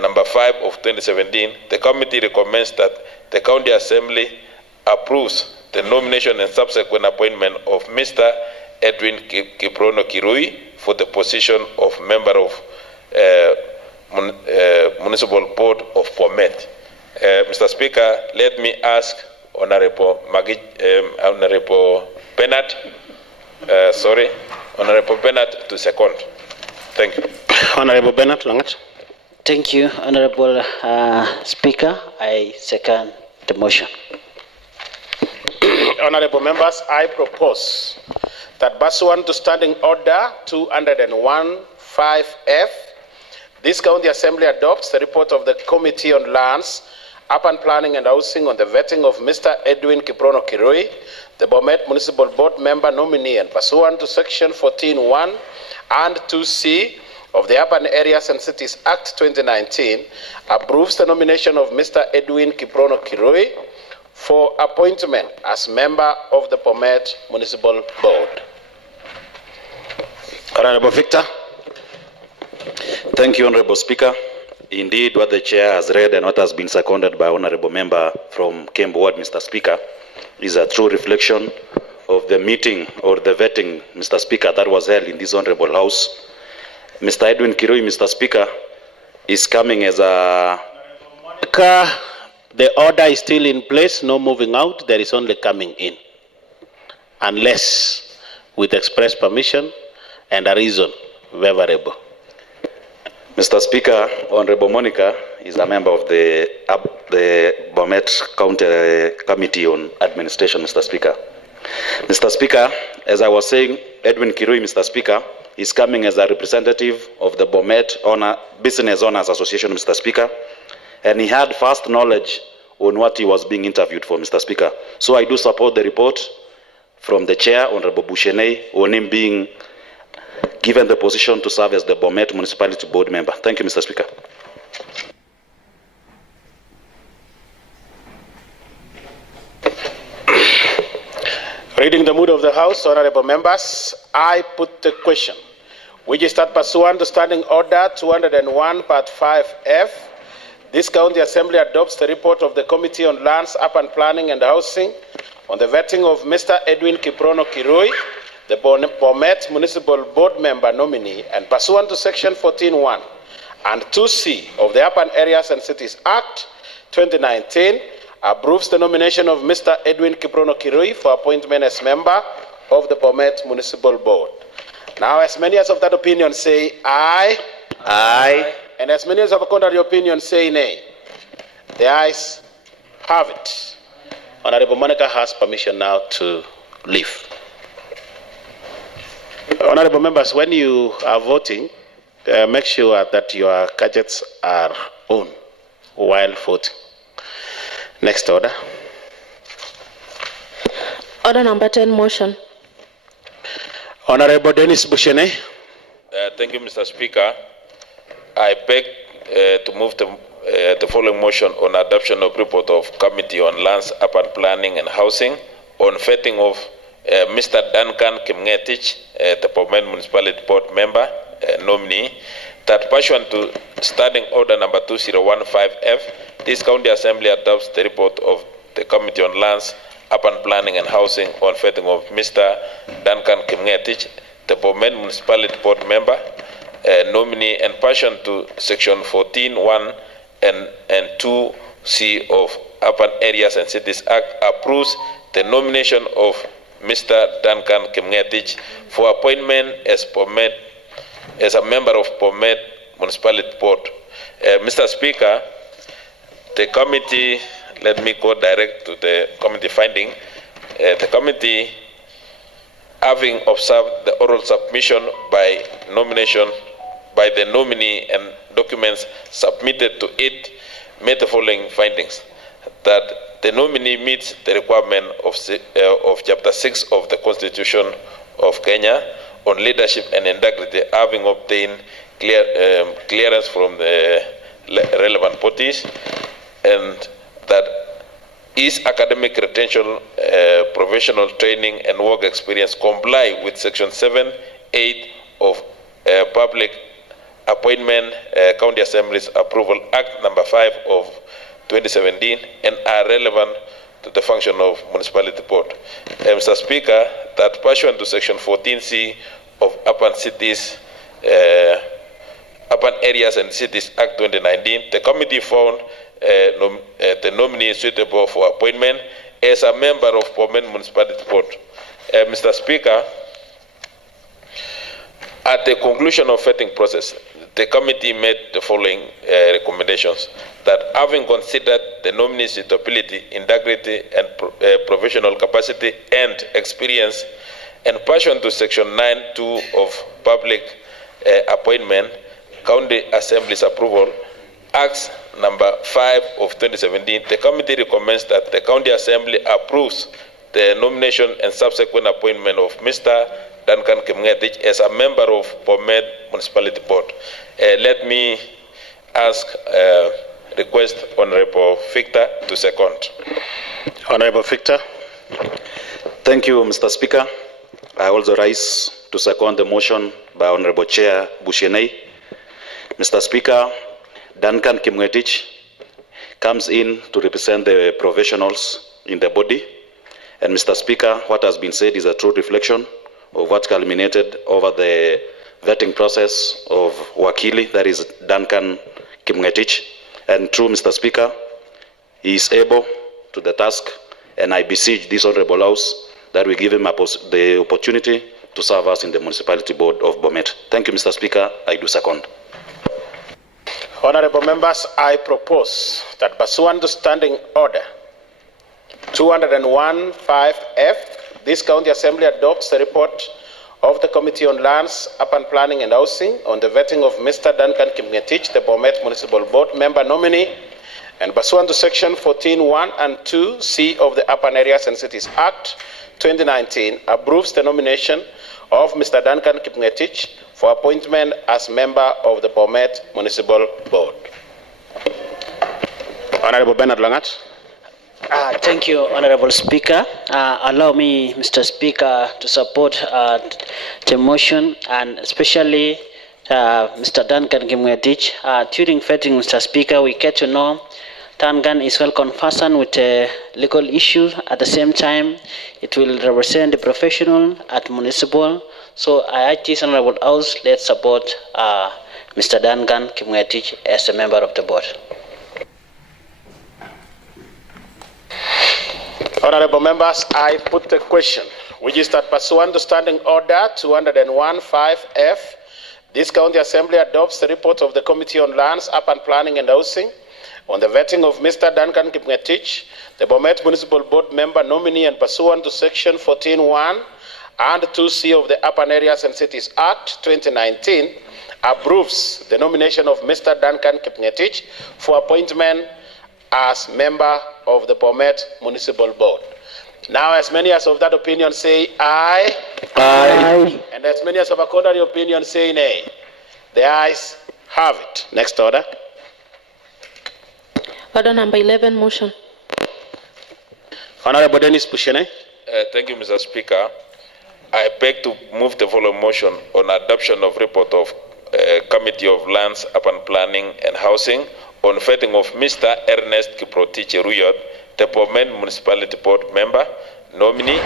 number 5 of 2017, the committee recommends that the County Assembly approves the nomination and subsequent appointment of Mr. Edwin Kiprono Kirui for the position of member of Municipal Board of Bomet. Mr. Speaker, let me ask Honorable Bernard, Honorable Bernard to second. Thank you. Honorable Bernard Langat. Thank you, Honorable Speaker. I second the motion. Honorable members, I propose that pursuant to Standing Order 201(5)(f), this County Assembly adopts the report of the Committee on Lands, Urban Planning and Housing on the vetting of Mr. Edwin Kiprono Kirui, the Bomet Municipal Board member nominee, and pursuant to Section 14(1) and 2(c) of the Urban Areas and Cities Act 2019, approves the nomination of Mr. Edwin Kiprono Kirui for appointment as member of the Bomet Municipal Board. Honorable Victor. Thank you, Honorable Speaker. Indeed, what the Chair has read and what has been seconded by Honorable Member from Kembu Ward, Mr. Speaker, is a true reflection of the meeting or the vetting, Mr. Speaker, that was held in this Honorable House. Mr. Edwin Kirui, Mr. Speaker, is coming as a... The order is still in place, no moving out, there is only coming in. Unless with express permission and a reason favorable. Mr. Speaker, Honorable Monica is a member of the Bomet County Committee on Administration, Mr. Speaker. Mr. Speaker, as I was saying, Edwin Kirui, Mr. Speaker, is coming as a representative of the Bomet Business Owners Association, Mr. Speaker, and he had first knowledge on what he was being interviewed for, Mr. Speaker. So I do support the report from the Chair, Honorable Bushenei, on him being given the position to serve as the Bomet Municipality Board member. Thank you, Mr. Speaker. Reading the mood of the House, honorable members, I put the question, which is that pursuant to Standing Order 201, Part 5(f), this County Assembly adopts the report of the Committee on Lands, Urban Planning and Housing on the vetting of Mr. Edwin Kiprono Kirui, the Bomet Municipal Board member nominee, and pursuant to Section 14(1) and 2(c) of the Urban Areas and Cities Act 2019, approves the nomination of Mr. Edwin Kiprono Kirui for appointment as member of the Bomet Municipal Board. Now, as many as of that opinion say aye. Aye. And as many as of a contrary opinion say nay. The ayes have it. Honorable Monica has permission now to leave. Honorable members, when you are voting, make sure that your gadgets are on while voting. Next order. Order number 10, motion. Honorable Dennis Bushenei. Thank you, Mr. Speaker. I beg to move the following motion on adoption of report of Committee on Lands, Urban Planning and Housing on vetting of Mr. Duncan Kimngetich, the Bomet Municipality Board member, nominee, that pursuant to Standing Order number 2015(f), this County Assembly adopts the report of the Committee on Lands, Urban Planning and Housing on vetting of Mr. Duncan Kimngetich, the Bomet Municipality Board member, nominee, and pursuant to Section 14(1) and 2C of Urban Areas and Cities Act, approves the nomination of Mr. Duncan Kimngetich for appointment as a member of Bomet Municipality Board. Mr. Speaker, the committee, let me go direct to the committee finding. The committee, having observed the oral submission by nomination by the nominee and documents submitted to it, made the following findings: that the nominee meets the requirement of Chapter 6 of the Constitution of Kenya on leadership and integrity, having obtained clearance from the relevant bodies, and that his academic credential, professional training, and work experience comply with Section 7(8) of Public Appointment County Assembly's Approval Act Number 5 of 2017 and are relevant to the function of Municipality Board. Mr. Speaker, that pursuant to Section 14C of Urban Areas and Cities Act 2019, the committee found the nominee suitable for appointment as a member of Bomet Municipality Board. Mr. Speaker, at the conclusion of vetting process, the committee made the following recommendations: that having considered the nominee's suitability, integrity, and professional capacity and experience, and pursuant to Section 9(2) of Public Appointment County Assembly's Approval Act Number 5 of 2017, the committee recommends that the County Assembly approves the nomination and subsequent appointment of Mr. Duncan Kimngetich as a member of Bomet Municipality Board. Let me request Honorable Victor to second. Honorable Victor. Thank you, Mr. Speaker. I also rise to second the motion by Honorable Chair Bushenei. Mr. Speaker, Duncan Kimngetich comes in to represent the professionals in the body. And Mr. Speaker, what has been said is a true reflection of what culminated over the vetting process of Wakili, that is Duncan Kimngetich. And true, Mr. Speaker, he is able to the task, and I beseech this Honorable House that we give him the opportunity to serve us in the Municipality Board of Bomet. Thank you, Mr. Speaker. I do second. Honorable members, I propose that pursuant to Standing Order 201(5)(f), this County Assembly adopts the report of the Committee on Lands, Urban Planning and Housing on the vetting of Mr. Duncan Kimngetich, the Bomet Municipal Board member nominee, and pursuant to Section 14(1) and 2C of the Urban Areas and Cities Act 2019, approves the nomination of Mr. Duncan Kimngetich for appointment as member of the Bomet Municipal Board. Honorable Bernard Langat. Thank you, Honorable Speaker. Allow me, Mr. Speaker, to support the motion, and especially Mr. Duncan Kimngetich. During vetting, Mr. Speaker, we get to know Duncan is well conversant with legal issues. At the same time, it will represent the professional at municipal. So I urge this Honorable House, let's support Mr. Duncan Kimngetich as a member of the board. Honorable members, I put the question, which is that pursuant to Standing Order 201(5)(f), this County Assembly adopts the report of the Committee on Lands, Urban Planning and Housing on the vetting of Mr. Duncan Kimngetich, the Bomet Municipal Board member nominee, and pursuant to Section 14(1) and 2C of the Urban Areas and Cities Act 2019, approves the nomination of Mr. Duncan Kimngetich for appointment as member of the Bomet Municipal Board. Now, as many as of that opinion say aye. Aye. And as many as of a contrary opinion say nay. The ayes have it. Next order. Order number 11, motion. Honorable Dennis Bushene. Thank you, Mr. Speaker. I beg to move the following motion on adoption of report of Committee of Lands, Urban Planning and Housing on vetting of Mr. Ernest Kiprotich Ruyot, the Bomet Municipality Board member nominee,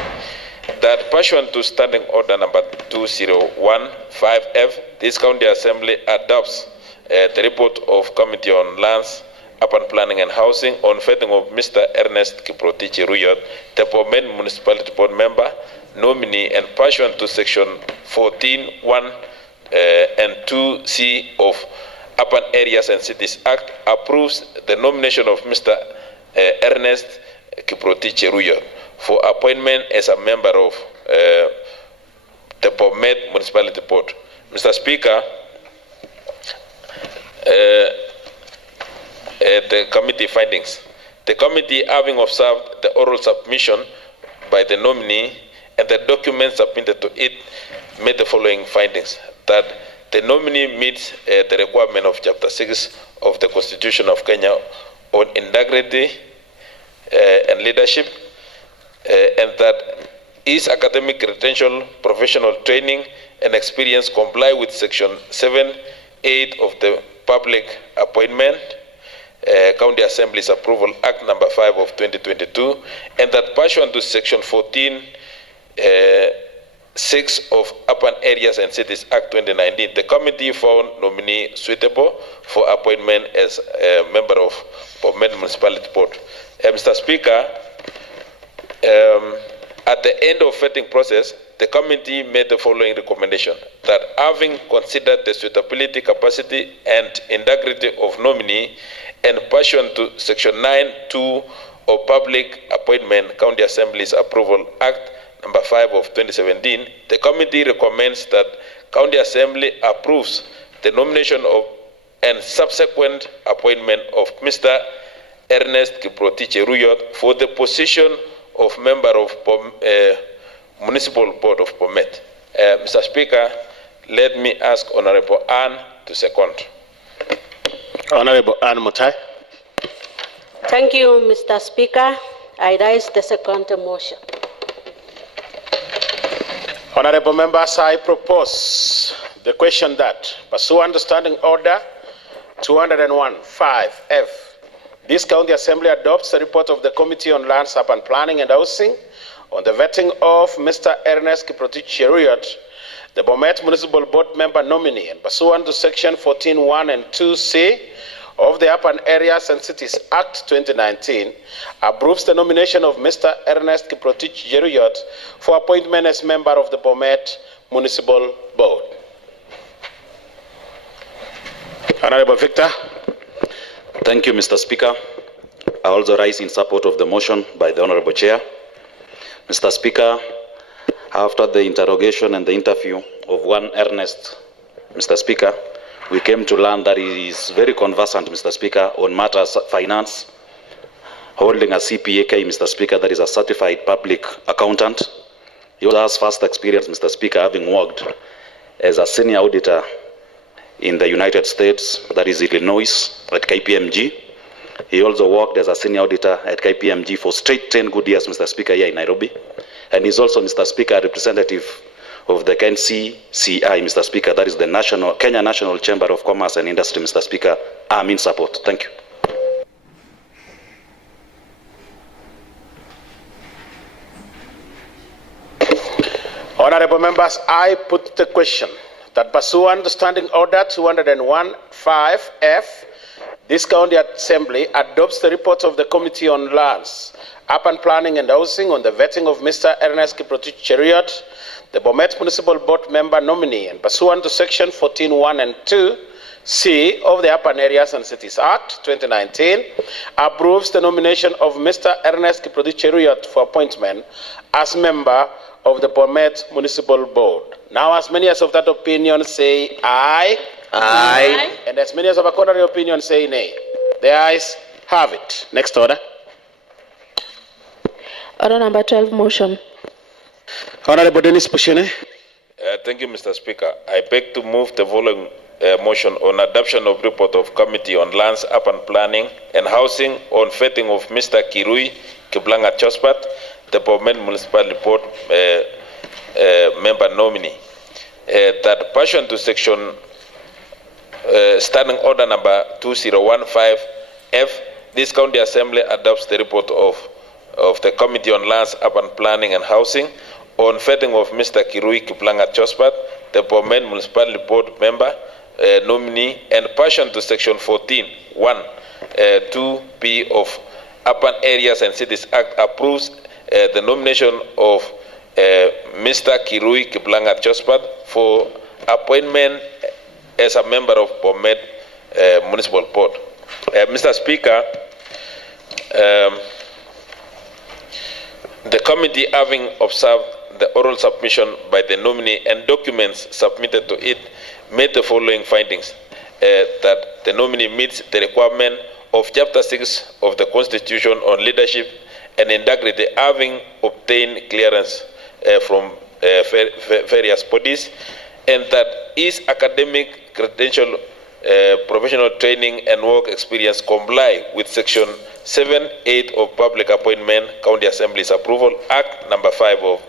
that pursuant to Standing Order number 2015F, this County Assembly adopts the report of Committee on Lands, Urban Planning and Housing on vetting of Mr. Ernest Kiprotich Ruyot, the Bomet Municipality Board member nominee, and pursuant to Section 14(1) and 2C of Urban Areas and Cities Act, approves the nomination of Mr. Ernest Kiprotich Ruyot for appointment as a member of the Bomet Municipality Board. Mr. Speaker, the committee findings. The committee, having observed the oral submission by the nominee and the documents submitted to it, made the following findings: that the nominee meets the requirement of Chapter 6 of the Constitution of Kenya on integrity and leadership, and that his academic credential, professional training, and experience comply with Section 7(8) of the Public Appointment County Assembly's Approval Act number 5 of 2022, and that pursuant to Section 14(6) of Urban Areas and Cities Act 2019, the committee found nominee suitable for appointment as a member of Bomet Municipality Board. Mr. Speaker, at the end of vetting process, the committee made the following recommendation: that having considered the suitability, capacity, and integrity of nominee, and pursuant to Section 9(2) of Public Appointment County Assembly's Approval Act number 5 of 2017, the committee recommends that County Assembly approves the nomination of and subsequent appointment of Mr. Ernest Kiprotich Ruyot for the position of member of Municipal Board of Bomet. Mr. Speaker, let me ask Honorable Anne to second. Honorable Anne Mutai. Thank you, Mr. Speaker. I raise the second motion. Honorable members, I propose the question that, pursuant to Standing Order 201(5)F, this County Assembly adopts the report of the Committee on Lands, Urban Planning and Housing on the vetting of Mr. Ernest Kiprotich Ruyot, the Bomet Municipal Board member nominee, and pursuant to Section 14(1) and 2C of the Urban Areas and Cities Act 2019, approves the nomination of Mr. Ernest Kiprotich Ruyot for appointment as member of the Bomet Municipal Board. Honorable Victor. Thank you, Mr. Speaker. I also rise in support of the motion by the Honorable Chair. Mr. Speaker, after the interrogation and the interview of one Ernest, Mr. Speaker, we came to learn that he is very conversant, Mr. Speaker, on matters of finance, holding a CPAK, Mr. Speaker, that is a certified public accountant. He also has vast experience, Mr. Speaker, having worked as a senior auditor in the United States, that is Illinois, at KPMG. He also worked as a senior auditor at KPMG for straight 10 good years, Mr. Speaker, here in Nairobi. And he's also, Mr. Speaker, a representative of the NCCI, Mr. Speaker, that is the Kenya National Chamber of Commerce and Industry, Mr. Speaker. I'm in support. Thank you. Honorable members, I put the question that pursuant to Standing Order 201(5)F, this County Assembly adopts the report of the Committee on Lands, Urban Planning and Housing on the vetting of Mr. Ernest Kiprotich Ruyot, the Bomet Municipal Board member nominee, and pursuant to Section 14(1) and 2C of the Urban Areas and Cities Act 2019, approves the nomination of Mr. Ernest Kiprotich Ruyot for appointment as member of the Bomet Municipal Board. Now, as many as of that opinion say aye. Aye. And as many as of a contrary opinion say nay. The ayes have it. Next order. Order number 12, motion. Honorable Dennis Pushene. Thank you, Mr. Speaker. I beg to move the following motion on adoption of report of Committee on Lands, Urban Planning and Housing on vetting of Mr. Kirui Kiblanga Chospat, the Bomet Municipal Board member nominee. That pursuant to Section Standing Order number 2015F, this County Assembly adopts the report of the Committee on Lands, Urban Planning and Housing on vetting of Mr. Kirui Kiplanga Chospat, the Bomet Municipality Board member, nominee, and pursuant to Section 14(1), 2B of Urban Areas and Cities Act, approves the nomination of Mr. Kirui Kiplanga Chospat for appointment as a member of Bomet Municipal Board. Mr. Speaker, the committee, having observed the oral submission by the nominee and documents submitted to it, made the following findings: that the nominee meets the requirement of Chapter 6 of the Constitution on leadership and integrity, having obtained clearance from various bodies, and that his academic credential, professional training and work experience comply with Section 7(8) of Public Appointment County Assembly's Approval Act number 5 of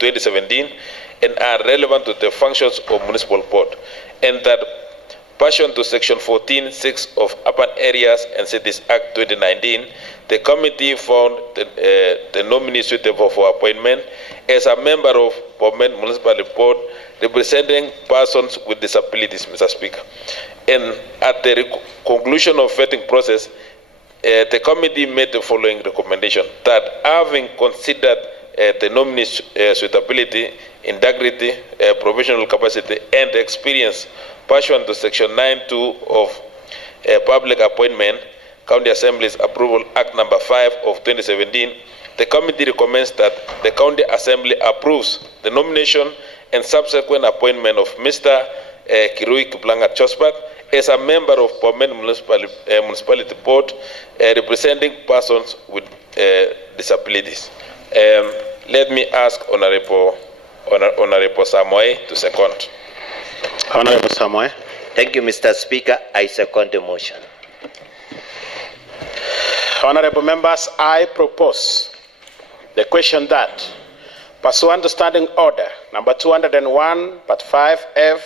2017 and are relevant to the functions of municipal board, and that pursuant to Section 14(6) of Urban Areas and Cities Act 2019, the committee found the nominee suitable for appointment as a member of Bomet Municipal Board representing persons with disabilities, Mr. Speaker. And at the conclusion of vetting process, the committee made the following recommendation: that having considered the nominee's suitability, integrity, professional capacity, and experience pursuant to Section 9(2) of Public Appointment County Assembly's Approval Act number 5 of 2017, the committee recommends that the County Assembly approves the nomination and subsequent appointment of Mr. Kirui Kiplanga Chospat as a member of Bomet Municipality Board representing persons with disabilities. Let me ask Honorable Samoei to second. Honorable Samoei. Thank you, Mr. Speaker. I second the motion. Honorable members, I propose the question that, pursuant to Standing Order number 201, Part 5F,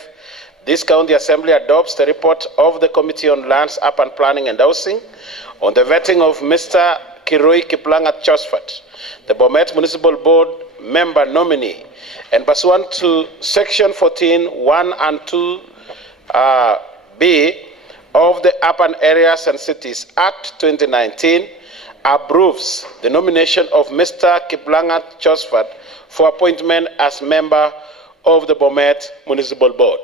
this County Assembly adopts the report of the Committee on Lands, Urban Planning and Housing on the vetting of Mr. Kirui Kiplanga Chospat, the Bomet Municipal Board member nominee, and pursuant to Section 14(1) and 2B of the Urban Areas and Cities Act 2019, approves the nomination of Mr. Kiplanga Chospat for appointment as member of the Bomet Municipal Board.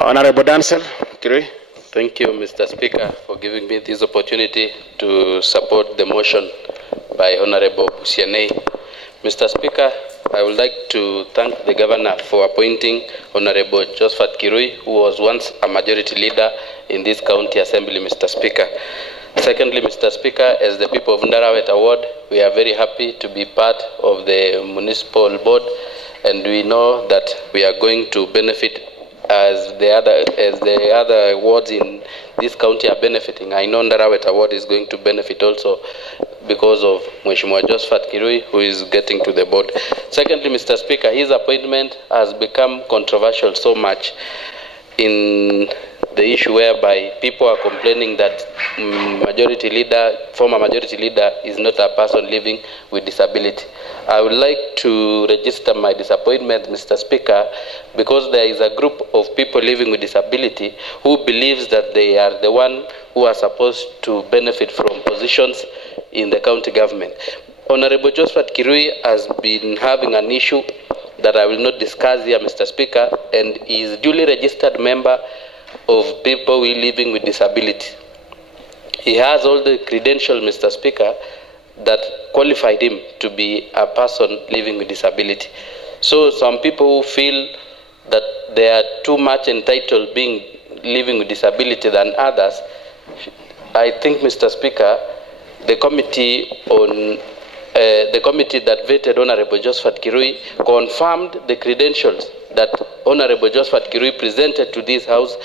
Honorable Danson Kirui. Thank you, Mr. Speaker, for giving me this opportunity to support the motion by Honorable Busianei. Mr. Speaker, I would like to thank the Governor for appointing Honorable Josephat Kirui, who was once a majority leader in this County Assembly, Mr. Speaker. Secondly, Mr. Speaker, as the people of Ndarawet Award, we are very happy to be part of the municipal board, and we know that we are going to benefit as the other awards in this county are benefiting. I know Ndarawet Award is going to benefit also because of Mheshimiwa Josephat Kirui, who is getting to the board. Secondly, Mr. Speaker, his appointment has become controversial so much in the issue whereby people are complaining that former majority leader is not a person living with disability. I would like to register my disappointment, Mr. Speaker, because there is a group of people living with disability who believes that they are the one who are supposed to benefit from positions in the county government. Honorable Josephat Kirui has been having an issue that I will not discuss here, Mr. Speaker, and is duly registered member of people living with disability. He has all the credentials, Mr. Speaker, that qualified him to be a person living with disability. So some people who feel that they are too much entitled being living with disability than others, I think, Mr. Speaker, the committee that vetted Honorable Josephat Kirui confirmed the credentials that Honorable Josephat Kirui presented to this House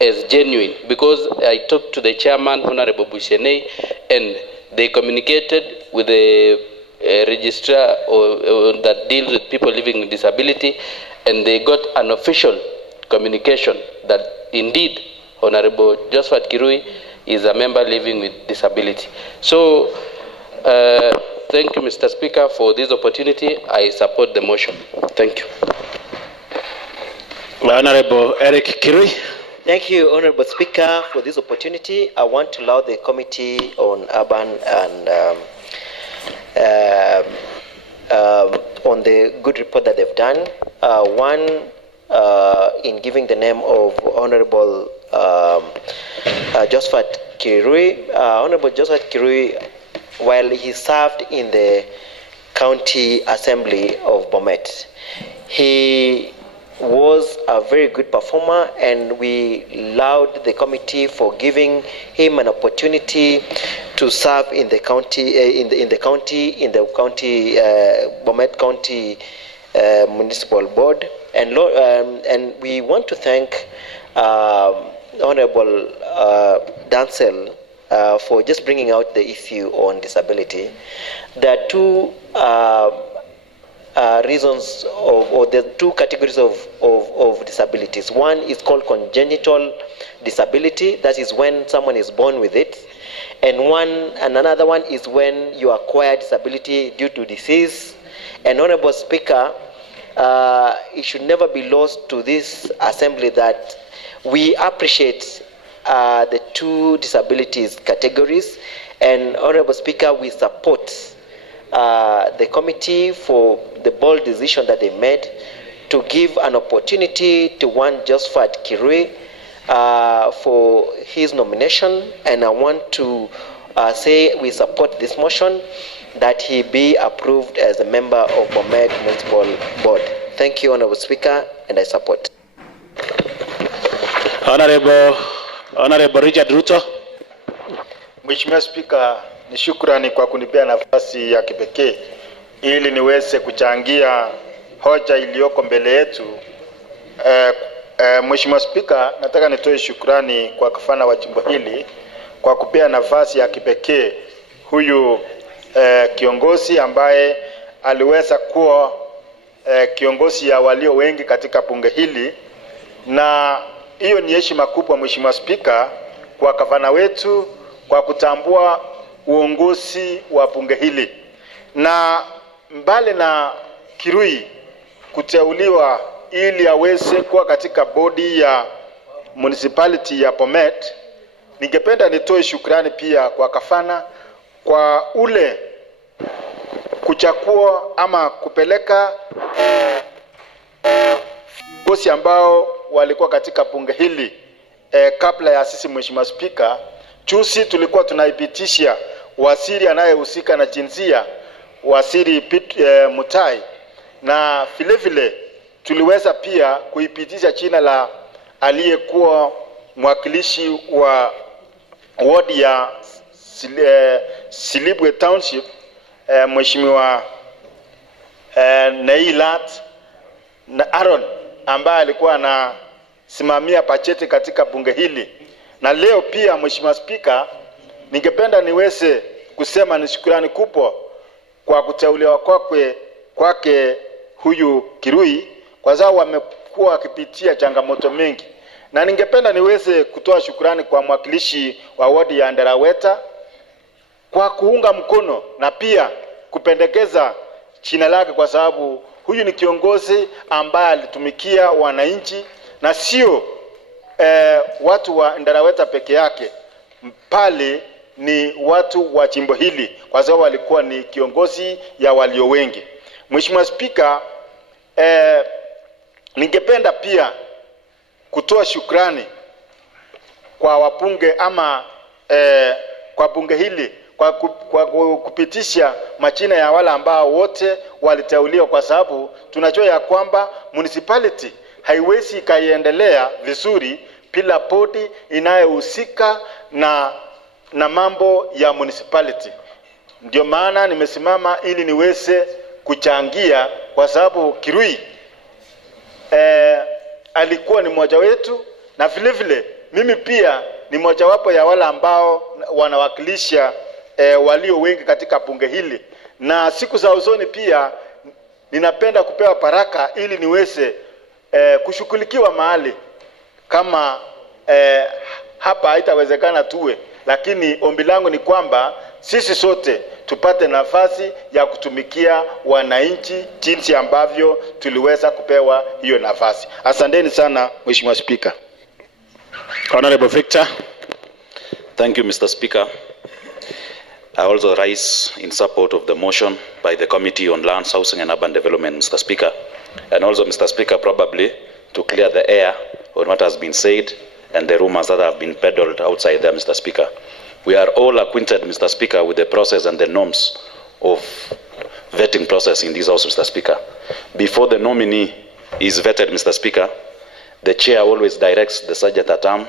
as genuine, because I talked to the chairman, Honorable Busianei, and they communicated with the registrar that deals with people living with disability, and they got an official communication that indeed Honorable Josephat Kirui is a member living with disability. So, thank you, Mr. Speaker, for this opportunity. I support the motion. Thank you. Honorable Eric Kirui. Thank you, Honorable Speaker, for this opportunity. I want to allow the Committee on Urban and on the good report that they've done. One, in giving the name of Honorable Josephat Kirui. Honorable Josephat Kirui, while he served in the County Assembly of Bomet, he was a very good performer, and we laud the committee for giving him an opportunity to serve in the county, in the county Bomet County Municipal Board, and we want to thank Honorable Dancel for just bringing out the issue on disability. There are two reasons or the two categories of disabilities. One is called congenital disability, that is when someone is born with it, and another one is when you acquire disability due to disease. And Honorable Speaker, it should never be lost to this assembly that we appreciate the two disabilities categories, and Honorable Speaker, we support the committee for the bold decision that they made to give an opportunity to one Josephat Kirui for his nomination, and I want to say we support this motion that he be approved as a member of Bomet Municipal Board. Thank you, Honorable Speaker, and I support. Honorable Richard Ruto. Mheshimiwa Speaker, ni shukrani kwa kunipea nafasi ya kipekee ili niweze kuchangia hoja iliyoko mbele yetu. Mheshimiwa Speaker, nataka nitoe shukrani kwa gavana wa jimbo hili kwa kupea nafasi ya kipekee huyu kiongozi ambaye aliweza kuwa kiongozi ya walio wengi katika bunge hili, na hiyo ni heshima kubwa Mheshimiwa Speaker kwa gavana wetu kwa kutambua uongozi wa bunge hili. Na mbali na Kirui kuteuliwa ili aweze kuwa katika bodi ya municipality ya Bomet, ningependa nitoe shukrani pia kwa gavana kwa ule kuchakua ama kupeleka bosi ambao walikuwa katika bunge hili kabla ya sisi. Mheshimiwa Speaker, juzi tulikuwa tunaipitisha waziri anayehusika na jinsia, waziri Mutai, na vile vile tuliweza pia kuipitisha jina la aliyekuwa mwakilishi wa ward ya Silibwe Township, Mheshimiwa Neilat na Aaron, ambaye alikuwa anasimamia bajeti katika bunge hili. Na leo pia Mheshimiwa Speaker, ningependa niweze kusema ni shukrani kubwa kwa kuteuliwa kwake huyu Kirui, kwa sababu wamekuwa wakipitia changamoto mengi, na ningependa niweze kutoa shukrani kwa mwakilishi wa wadi ya Ndaraweta kwa kuunga mkono na pia kupendekeza jina lake, kwa sababu huyu ni kiongozi ambaye alitumikia wananchi na sio watu wa Ndaraweta peke yake, pale ni watu wa jimbo hili, kwa sababu alikuwa ni kiongozi ya walio wengi. Mheshimiwa Speaker, ningependa pia kutoa shukrani kwa wabunge ama kwa bunge hili kwa kupitisha majina ya wale ambao wote waliteuliwa, kwa sababu tunajua ya kwamba municipality haiwezi kaiendelea vizuri bila bodi inayohusika na mambo ya municipality. Ndio maana nimesimama ili niweze kuchangia, kwa sababu Kirui alikuwa ni mmoja wetu, na vile vile mimi pia ni mmoja wapo ya wale ambao wanawakilisha walio wengi katika bunge hili, na siku za usoni pia ninapenda kupewa baraka ili niweze kushughulikiwa mahali kama hapa haitawezekana tuwe, lakini ombi langu ni kwamba sisi sote tupate nafasi ya kutumikia wananchi jinsi ambavyo tuliweza kupewa hiyo nafasi. Asanteni sana Mheshimiwa Spika. Honorable Victor. Thank you, Mr. Speaker. I also rise in support of the motion by the Committee on Lands, Housing and Urban Development, Mr. Speaker. And also, Mr. Speaker, probably to clear the air on what has been said and the rumors that have been peddled outside there, Mr. Speaker. We are all acquainted, Mr. Speaker, with the process and the norms of vetting process in this House, Mr. Speaker. Before the nominee is vetted, Mr. Speaker, the chair always directs the sergeant at arm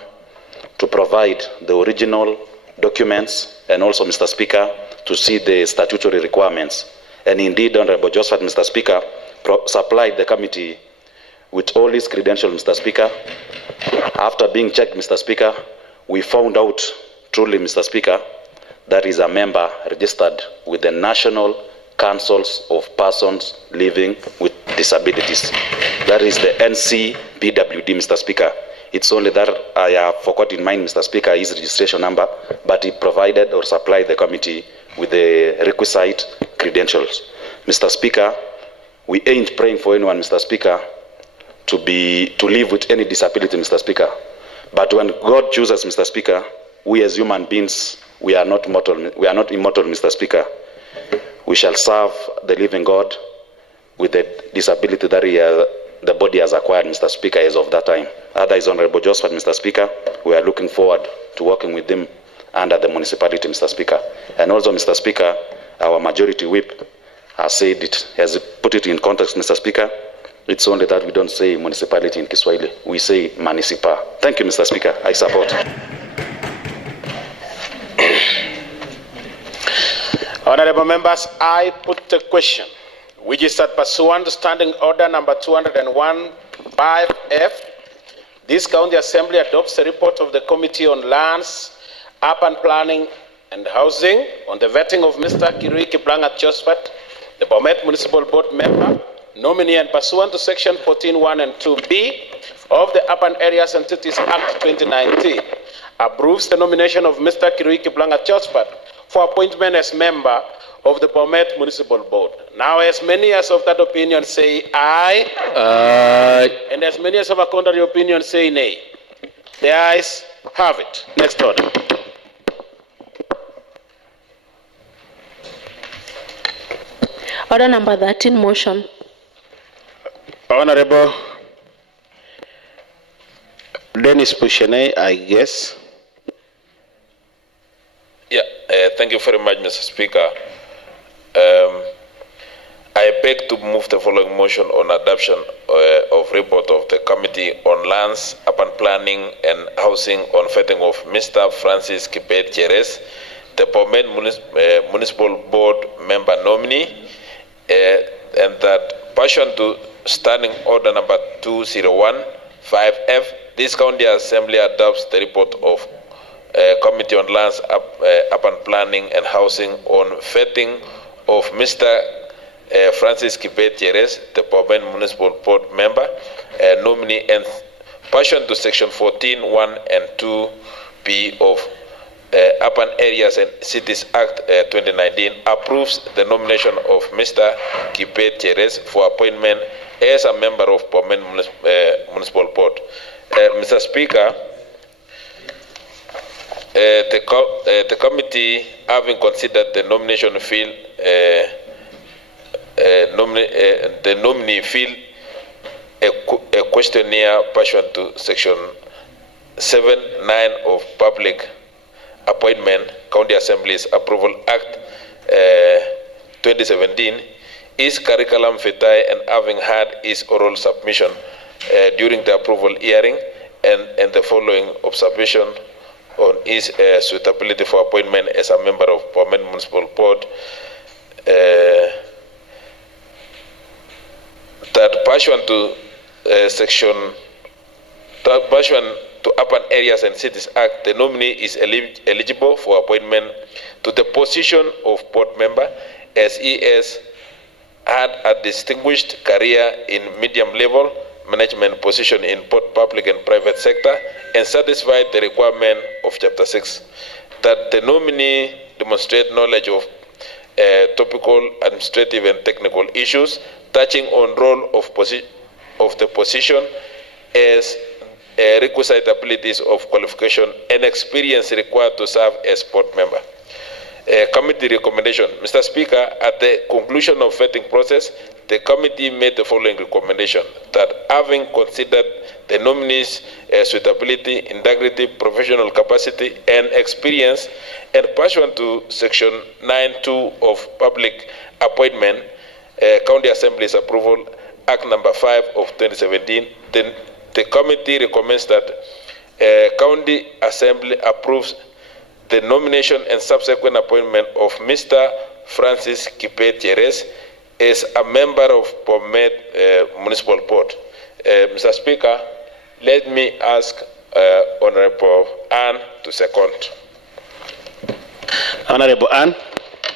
to provide the original documents and also, Mr. Speaker, to see the statutory requirements. And indeed, Honorable Josephat, Mr. Speaker, supplied the committee with all his credentials, Mr. Speaker. After being checked, Mr. Speaker, we found out truly, Mr. Speaker, that is a member registered with the National Councils of Persons Living with Disabilities. That is the NCPWD, Mr. Speaker. It's only that I have forgot in mind, Mr. Speaker, his registration number, but he provided or supplied the committee with the requisite credentials. Mr. Speaker, we ain't praying for anyone, Mr. Speaker, to live with any disability, Mr. Speaker. But when God chooses, Mr. Speaker, we as human beings, we are not immortal, Mr. Speaker. We shall serve the living God with the disability that the body has acquired, Mr. Speaker, as of that time. Otherwise, Honorable Josephat, Mr. Speaker, we are looking forward to working with him under the municipality, Mr. Speaker. And also, Mr. Speaker, our majority whip has said it, has put it in context, Mr. Speaker. It's only that we don't say municipality in Kiswahili. We say municipal. Thank you, Mr. Speaker. I support. Honorable members, I put the question, which is that pursuant to Standing Order number 201, 5F, this County Assembly adopts the report of the Committee on Lands, Urban Planning and Housing on the vetting of Mr. Kirui Kiplangat Josephat, the Bomet Municipal Board member, nominee, and pursuant to Section 14(1) and 2B of the Urban Areas and Cities Act 2019, approves the nomination of Mr. Kirui Kiplangat Josephat for appointment as member of the Bomet Municipal Board. Now, as many as of that opinion say aye. Aye. And as many as of a contrary opinion say nay. The ayes have it. Next order. Order number 13, motion. Honorable Dennis Pushene, I guess. Yeah, thank you very much, Mr. Speaker. I beg to move the following motion on adoption of report of the Committee on Lands, Urban Planning and Housing on vetting of Mr. Francis Kipet Jerez, the Bomet Municipal Board member nominee, and that pursuant to Standing Order number 201, 5F, this County Assembly adopts the report of Committee on Lands, Urban Planning and Housing on vetting of Mr. Francis Kipet Jerez, the Bomet Municipal Board member, nominee, and pursuant to Section 14(1) and 2B of Urban Areas and Cities Act 2019, approves the nomination of Mr. Kipet Jerez for appointment as a member of Bomet Municipal Board. Mr. Speaker, the committee, having considered the nomination, the nominee fill a questionnaire pursuant to Section 7(9) of Public Appointment County Assemblies Approval Act 2017, his curriculum vitae, and having had his oral submission during the approval hearing, and the following observation on his suitability for appointment as a member of Bomet Municipal Board, that pursuant to pursuant to Urban Areas and Cities Act, the nominee is eligible for appointment to the position of board member, as he has had a distinguished career in medium-level management position in both public and private sector, and satisfied the requirement of Chapter 6. that the nominee demonstrate knowledge of topical, administrative, and technical issues touching on role of the position as requisite abilities of qualification and experience required to serve as board member. Committee recommendation. Mr. Speaker, at the conclusion of vetting process, the committee made the following recommendation: that having considered the nominees' suitability, integrity, professional capacity, and experience, and pursuant to Section 9(2) of Public Appointment, County Assembly's Approval Act Number 5 of 2017, the committee recommends that County Assembly approves the nomination and subsequent appointment of Mr. Francis Kibet Cheres as a member of Bomet Municipal Board. Mr. Speaker, let me ask Honorable Anne to second. Honorable Anne.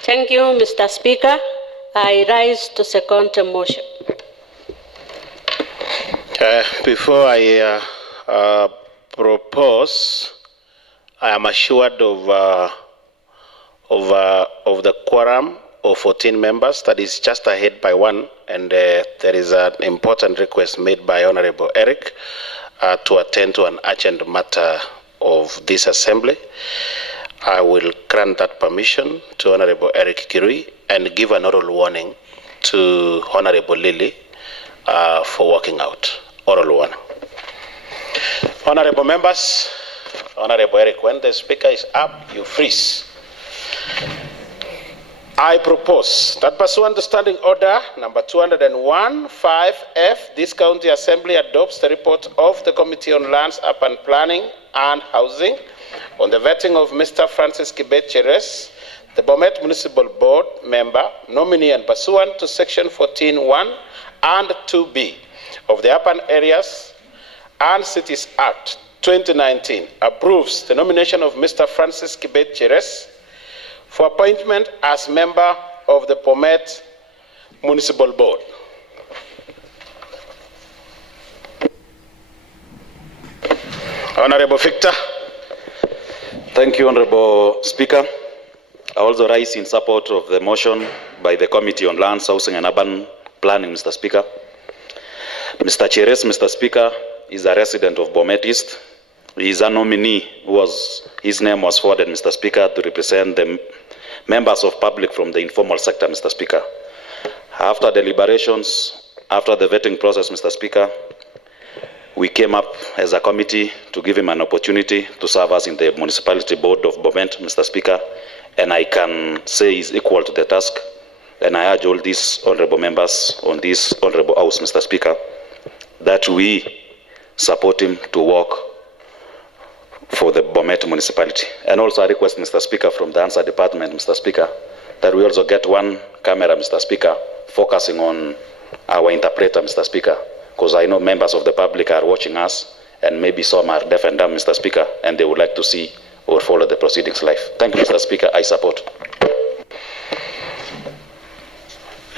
Thank you, Mr. Speaker. I rise to second the motion. Before I propose, I am assured of the quorum of 14 members that is just ahead by one, and there is an important request made by Honorable Eric to attend to an urgent matter of this assembly. I will grant that permission to Honorable Eric Kirui and give an oral warning to Honorable Lily for walking out. Oral warning. Honorable members, Honorable Eric, when the speaker is up, you freeze. I propose that pursuant to Standing Order number 201-5F, this County Assembly adopts the report of the Committee on Lands, Urban Planning and Housing on the vetting of Mr. Francis Kibet Cheres, the Bomet Municipal Board member, nominee, and pursuant to Section 14(1) and 2B of the Urban Areas and Cities Act 2019 approves the nomination of Mr. Francis Kibet Cheres for appointment as member of the Bomet Municipal Board. Honorable Victor. Thank you, Honorable Speaker. I also rise in support of the motion by the Committee on Lands, Housing and Urban Planning, Mr. Speaker. Mr. Cheres, Mr. Speaker, is a resident of Bomet East. He is a nominee his name was forwarded, Mr. Speaker, to represent the members of public from the informal sector, Mr. Speaker. After deliberations, after the vetting process, Mr. Speaker, we came up as a committee to give him an opportunity to serve us in the municipality board of Bomet, Mr. Speaker, and I can say he's equal to the task. And I urge all these honorable members on this honorable house, Mr. Speaker, that we support him to work for the Bomet municipality. And also I request, Mr. Speaker, from the answer department, Mr. Speaker, that we also get one camera, Mr. Speaker, focusing on our interpreter, Mr. Speaker, because I know members of the public are watching us, and maybe some are deaf and dumb, Mr. Speaker, and they would like to see or follow the proceedings live. Thank you, Mr. Speaker. I support.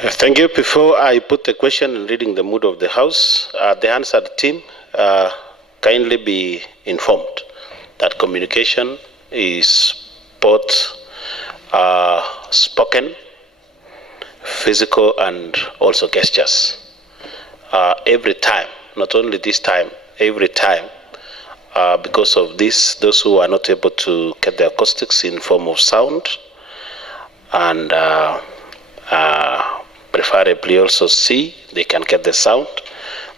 Thank you. Before I put the question and reading the mood of the House, the answered team kindly be informed that communication is both spoken, physical, and also gestures. Every time, not only this time, every time, because of this, those who are not able to get the acoustics in form of sound, and preferably also see, they can get the sound.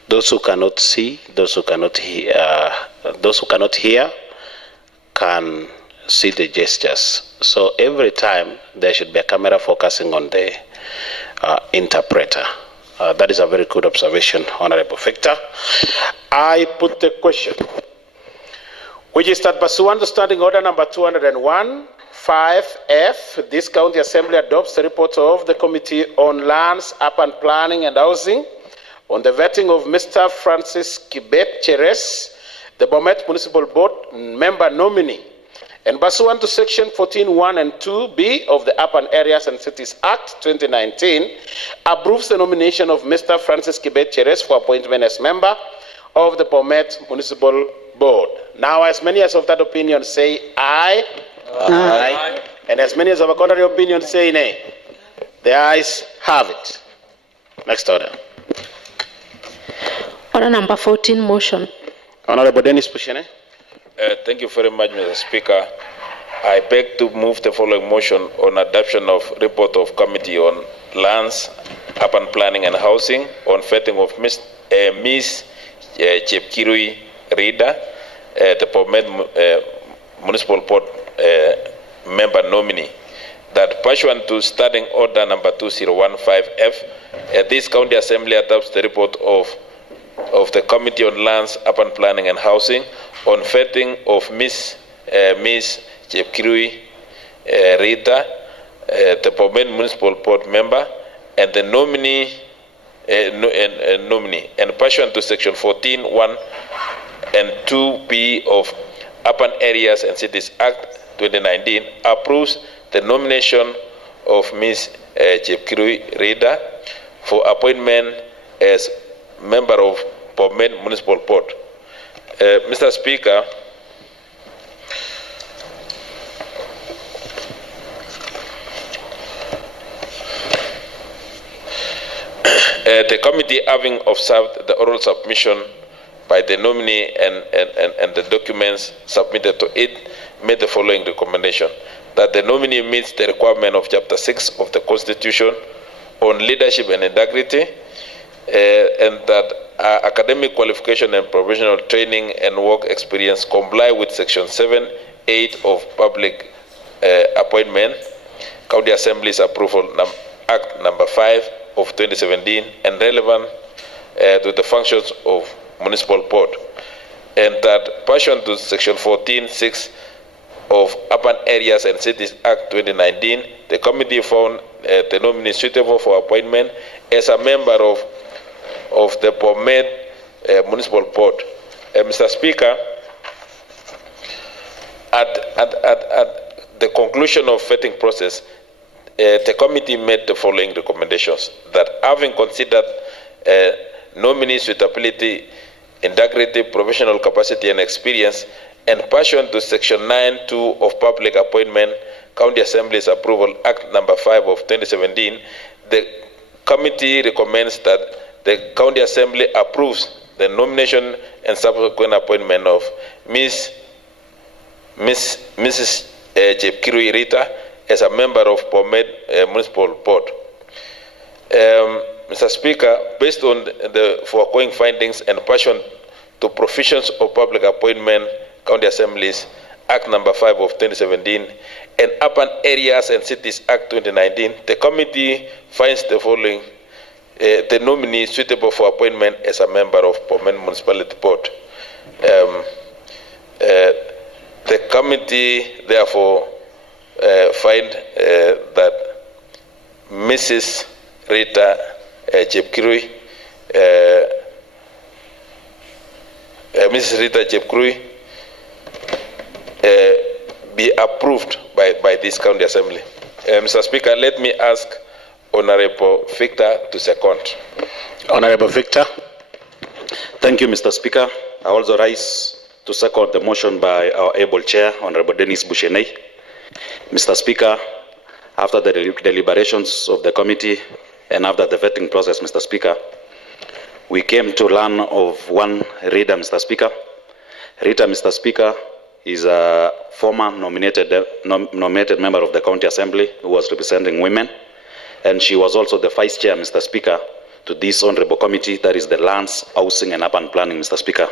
Those who cannot see, those who cannot hear, can see the gestures. So every time there should be a camera focusing on the interpreter. That is a very good observation, Honorable Victor. I put the question, which is that pursuant to Standing Order number 201-5F, this County Assembly adopts the report of the Committee on Lands, Urban Planning and Housing on the vetting of Mr. Francis Kibet Cheres, the Bomet Municipal Board member nominee, and pursuant to Section 14(1) and 2B of the Urban Areas and Cities Act 2019, approves the nomination of Mr. Francis Kibet Cheres for appointment as member of the Bomet Municipal Board. Now, as many as of that opinion say aye. Aye. And as many as have a contrary opinion say nay. The ayes have it. Next order. Order number 14, motion. Honorable Dennis Bushene. Thank you very much, Mr. Speaker. I beg to move the following motion on adoption of report of Committee on Lands, Urban Planning and Housing on vetting of Ms. Chepkirui Rida, the Bomet Municipal Board member nominee, that pursuant to Standing Order number 2015F, this County Assembly adopts the report of the Committee on Lands, Urban Planning and Housing on vetting of Ms. Chepkirui Rita, the Bomet Municipal Board member, and the nominee, and pursuant to Section 14(1) and 2(b) of Urban Areas and Cities Act 2019, approves the nomination of Ms. Chepkirui Rita for appointment as member of Bomet Municipal Board. Mr. Speaker, the committee, having observed the oral submission by the nominee and the documents submitted to it, made the following recommendation: that the nominee meets the requirement of Chapter 6 of the Constitution on leadership and integrity, and that academic qualification and professional training and work experience comply with Section 7(8) of Public Appointment, County Assembly's Approval Act number 5 of 2017, and relevant to the functions of Municipal Board, and that pursuant to Section 14(6) of Urban Areas and Cities Act 2019, the committee found the nominee suitable for appointment as a member of the Bomet Municipal Board. Mr. Speaker, at the conclusion of vetting process, the committee made the following recommendations: that having considered nominee suitability, integrity, professional capacity and experience, and pursuant to Section 9(2) of Public Appointment, County Assembly's Approval Act number 5 of 2017, the committee recommends that the County Assembly approves the nomination and subsequent appointment of Mrs. Chepkirui Rita as a member of Bomet Municipal Board. Mr. Speaker, based on the foregoing findings and pursuant to provisions of Public Appointment, County Assemblies Act number 5 of 2017 and Urban Areas and Cities Act 2019, the committee finds the following: the nominee suitable for appointment as a member of Bomet Municipality Board. The committee therefore find that Mrs. Rita Chepkirui, be approved by this County Assembly. Mr. Speaker, let me ask Honorable Victor to second. Honorable Victor. Thank you, Mr. Speaker. I also rise to second the motion by our able chair, Honorable Dennis Bushene. Mr. Speaker, after the deliberations of the committee and after the vetting process, Mr. Speaker, we came to learn of one Rita, Mr. Speaker. Rita, Mr. Speaker, is a former nominated member of the County Assembly who was representing women, and she was also the vice chair, Mr. Speaker, to this honorable committee, that is the Lands, Housing and Urban Planning, Mr. Speaker.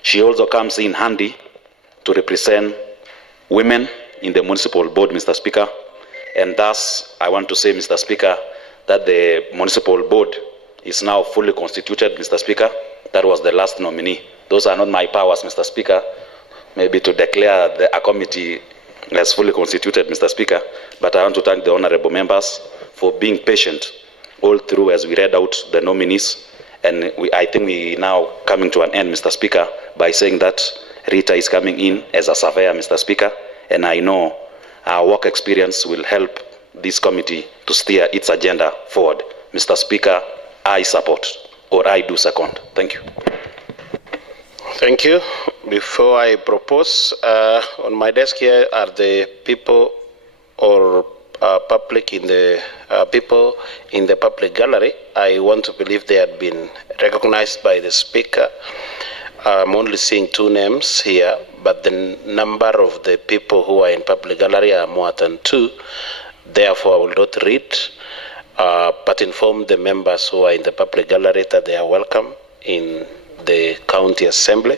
She also comes in handy to represent women in the municipal board, Mr. Speaker, and thus I want to say, Mr. Speaker, that the municipal board is now fully constituted, Mr. Speaker. That was the last nominee. Those are not my powers, Mr. Speaker, maybe to declare a committee as fully constituted, Mr. Speaker, but I want to thank the honorable members for being patient all through as we read out the nominees, and I think we now coming to an end, Mr. Speaker, by saying that Rita is coming in as a surveyor, Mr. Speaker, and I know our work experience will help this committee to steer its agenda forward. Mr. Speaker, I support, or I do second. Thank you. Thank you. Before I propose, on my desk here are the people or public in the people in the public gallery. I want to believe they had been recognized by the speaker. I'm only seeing 2 names here, but the number of the people who are in public gallery are more than 2. Therefore, I will not read, but inform the members who are in the public gallery that they are welcome in the county assembly.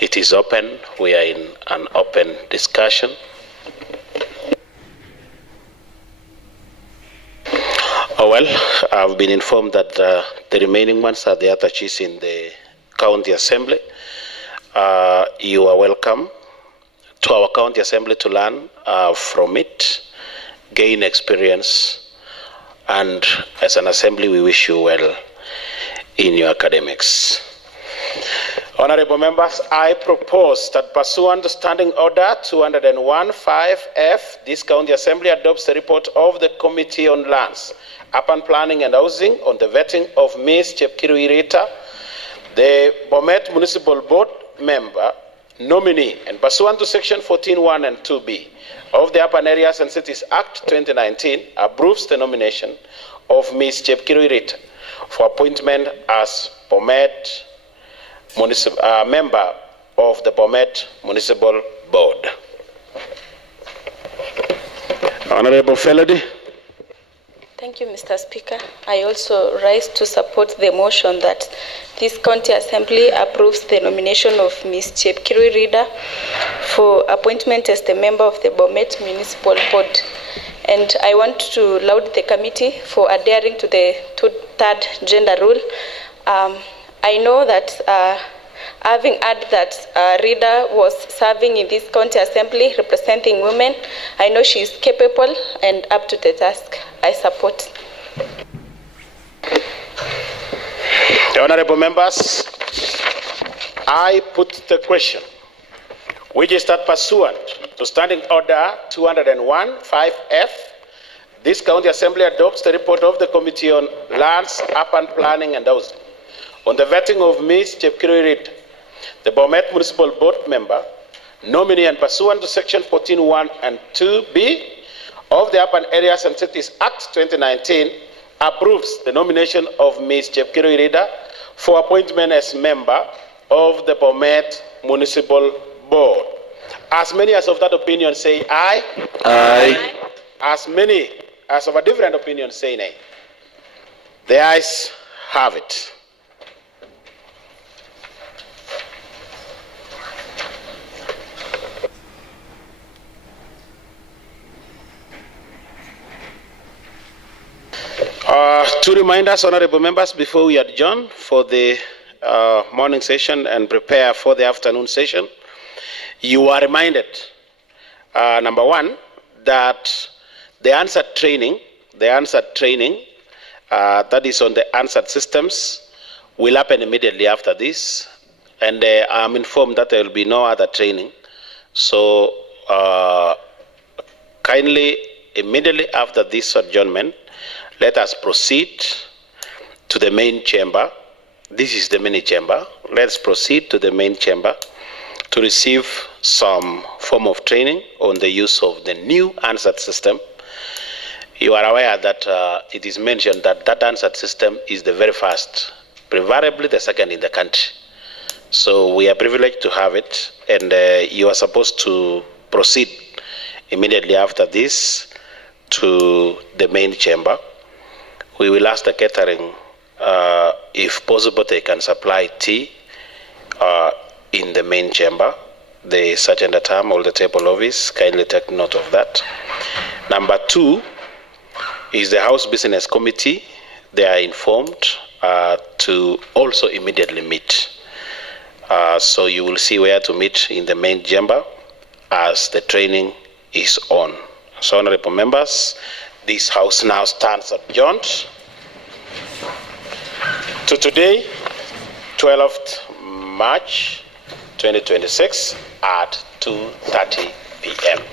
It is open. We are in an open discussion. Oh, well, I've been informed that the remaining ones are the other chiefs in the county assembly. You are welcome to our county assembly to learn from it, gain experience, and as an assembly, we wish you well in your academics. Honorable members, I propose that pursuant to Standing Order 201-5F, this county assembly adopts the report of the Committee on Lands, Urban Planning and Housing on the vetting of Ms. Chepkiru Irita, the Bomet Municipal Board member, nominee, and pursuant to Section 14(1) and 2B of the Urban Areas and Cities Act 2019, approves the nomination of Ms. Chepkiru Irita for appointment as Bomet member of the Bomet Municipal Board. Honorable Felody. Thank you, Mr. Speaker. I also rise to support the motion that this County Assembly approves the nomination of Ms. Chepkiru Irita for appointment as the member of the Bomet Municipal Board. And I want to laud the committee for adhering to the third gender rule. I know that having heard that Rida was serving in this county assembly representing women, I know she is capable and up to the task. I support. Honorable members, I put the question, which is that pursuant to Standing Order 201-5F, this county assembly adopts the report of the Committee on Lands, Urban Planning and Housing on the vetting of Ms. Chepkiru Irita, the Bomet Municipal Board member, nominee, and pursuant to Section 14(1) and 2B of the Urban Areas and Cities Act 2019, approves the nomination of Ms. Chepkiru Irita for appointment as member of the Bomet Municipal Board. As many as of that opinion say aye. Aye. As many as of a different opinion say nay. The ayes have it. Two reminders, honorable members, before we adjourn for the morning session and prepare for the afternoon session. You are reminded, number one, that the answered training that is on the answered systems will happen immediately after this, and I'm informed that there will be no other training. So kindly, immediately after this adjournment, let us proceed to the main chamber. This is the mini chamber. Let's proceed to the main chamber to receive some form of training on the use of the new answered system. You are aware that it is mentioned that that answered system is the very first, preferably the second in the country. So we are privileged to have it, and you are supposed to proceed immediately after this to the main chamber. We will ask the catering, if possible, they can supply tea in the main chamber. The sergeant at arm or the table office, kindly take note of that. Number two is the House Business Committee. They are informed to also immediately meet. So you will see where to meet in the main chamber as the training is on. So, honorable members, this House now stands adjourned to today, 12th March 2026 at 2:30 p.m.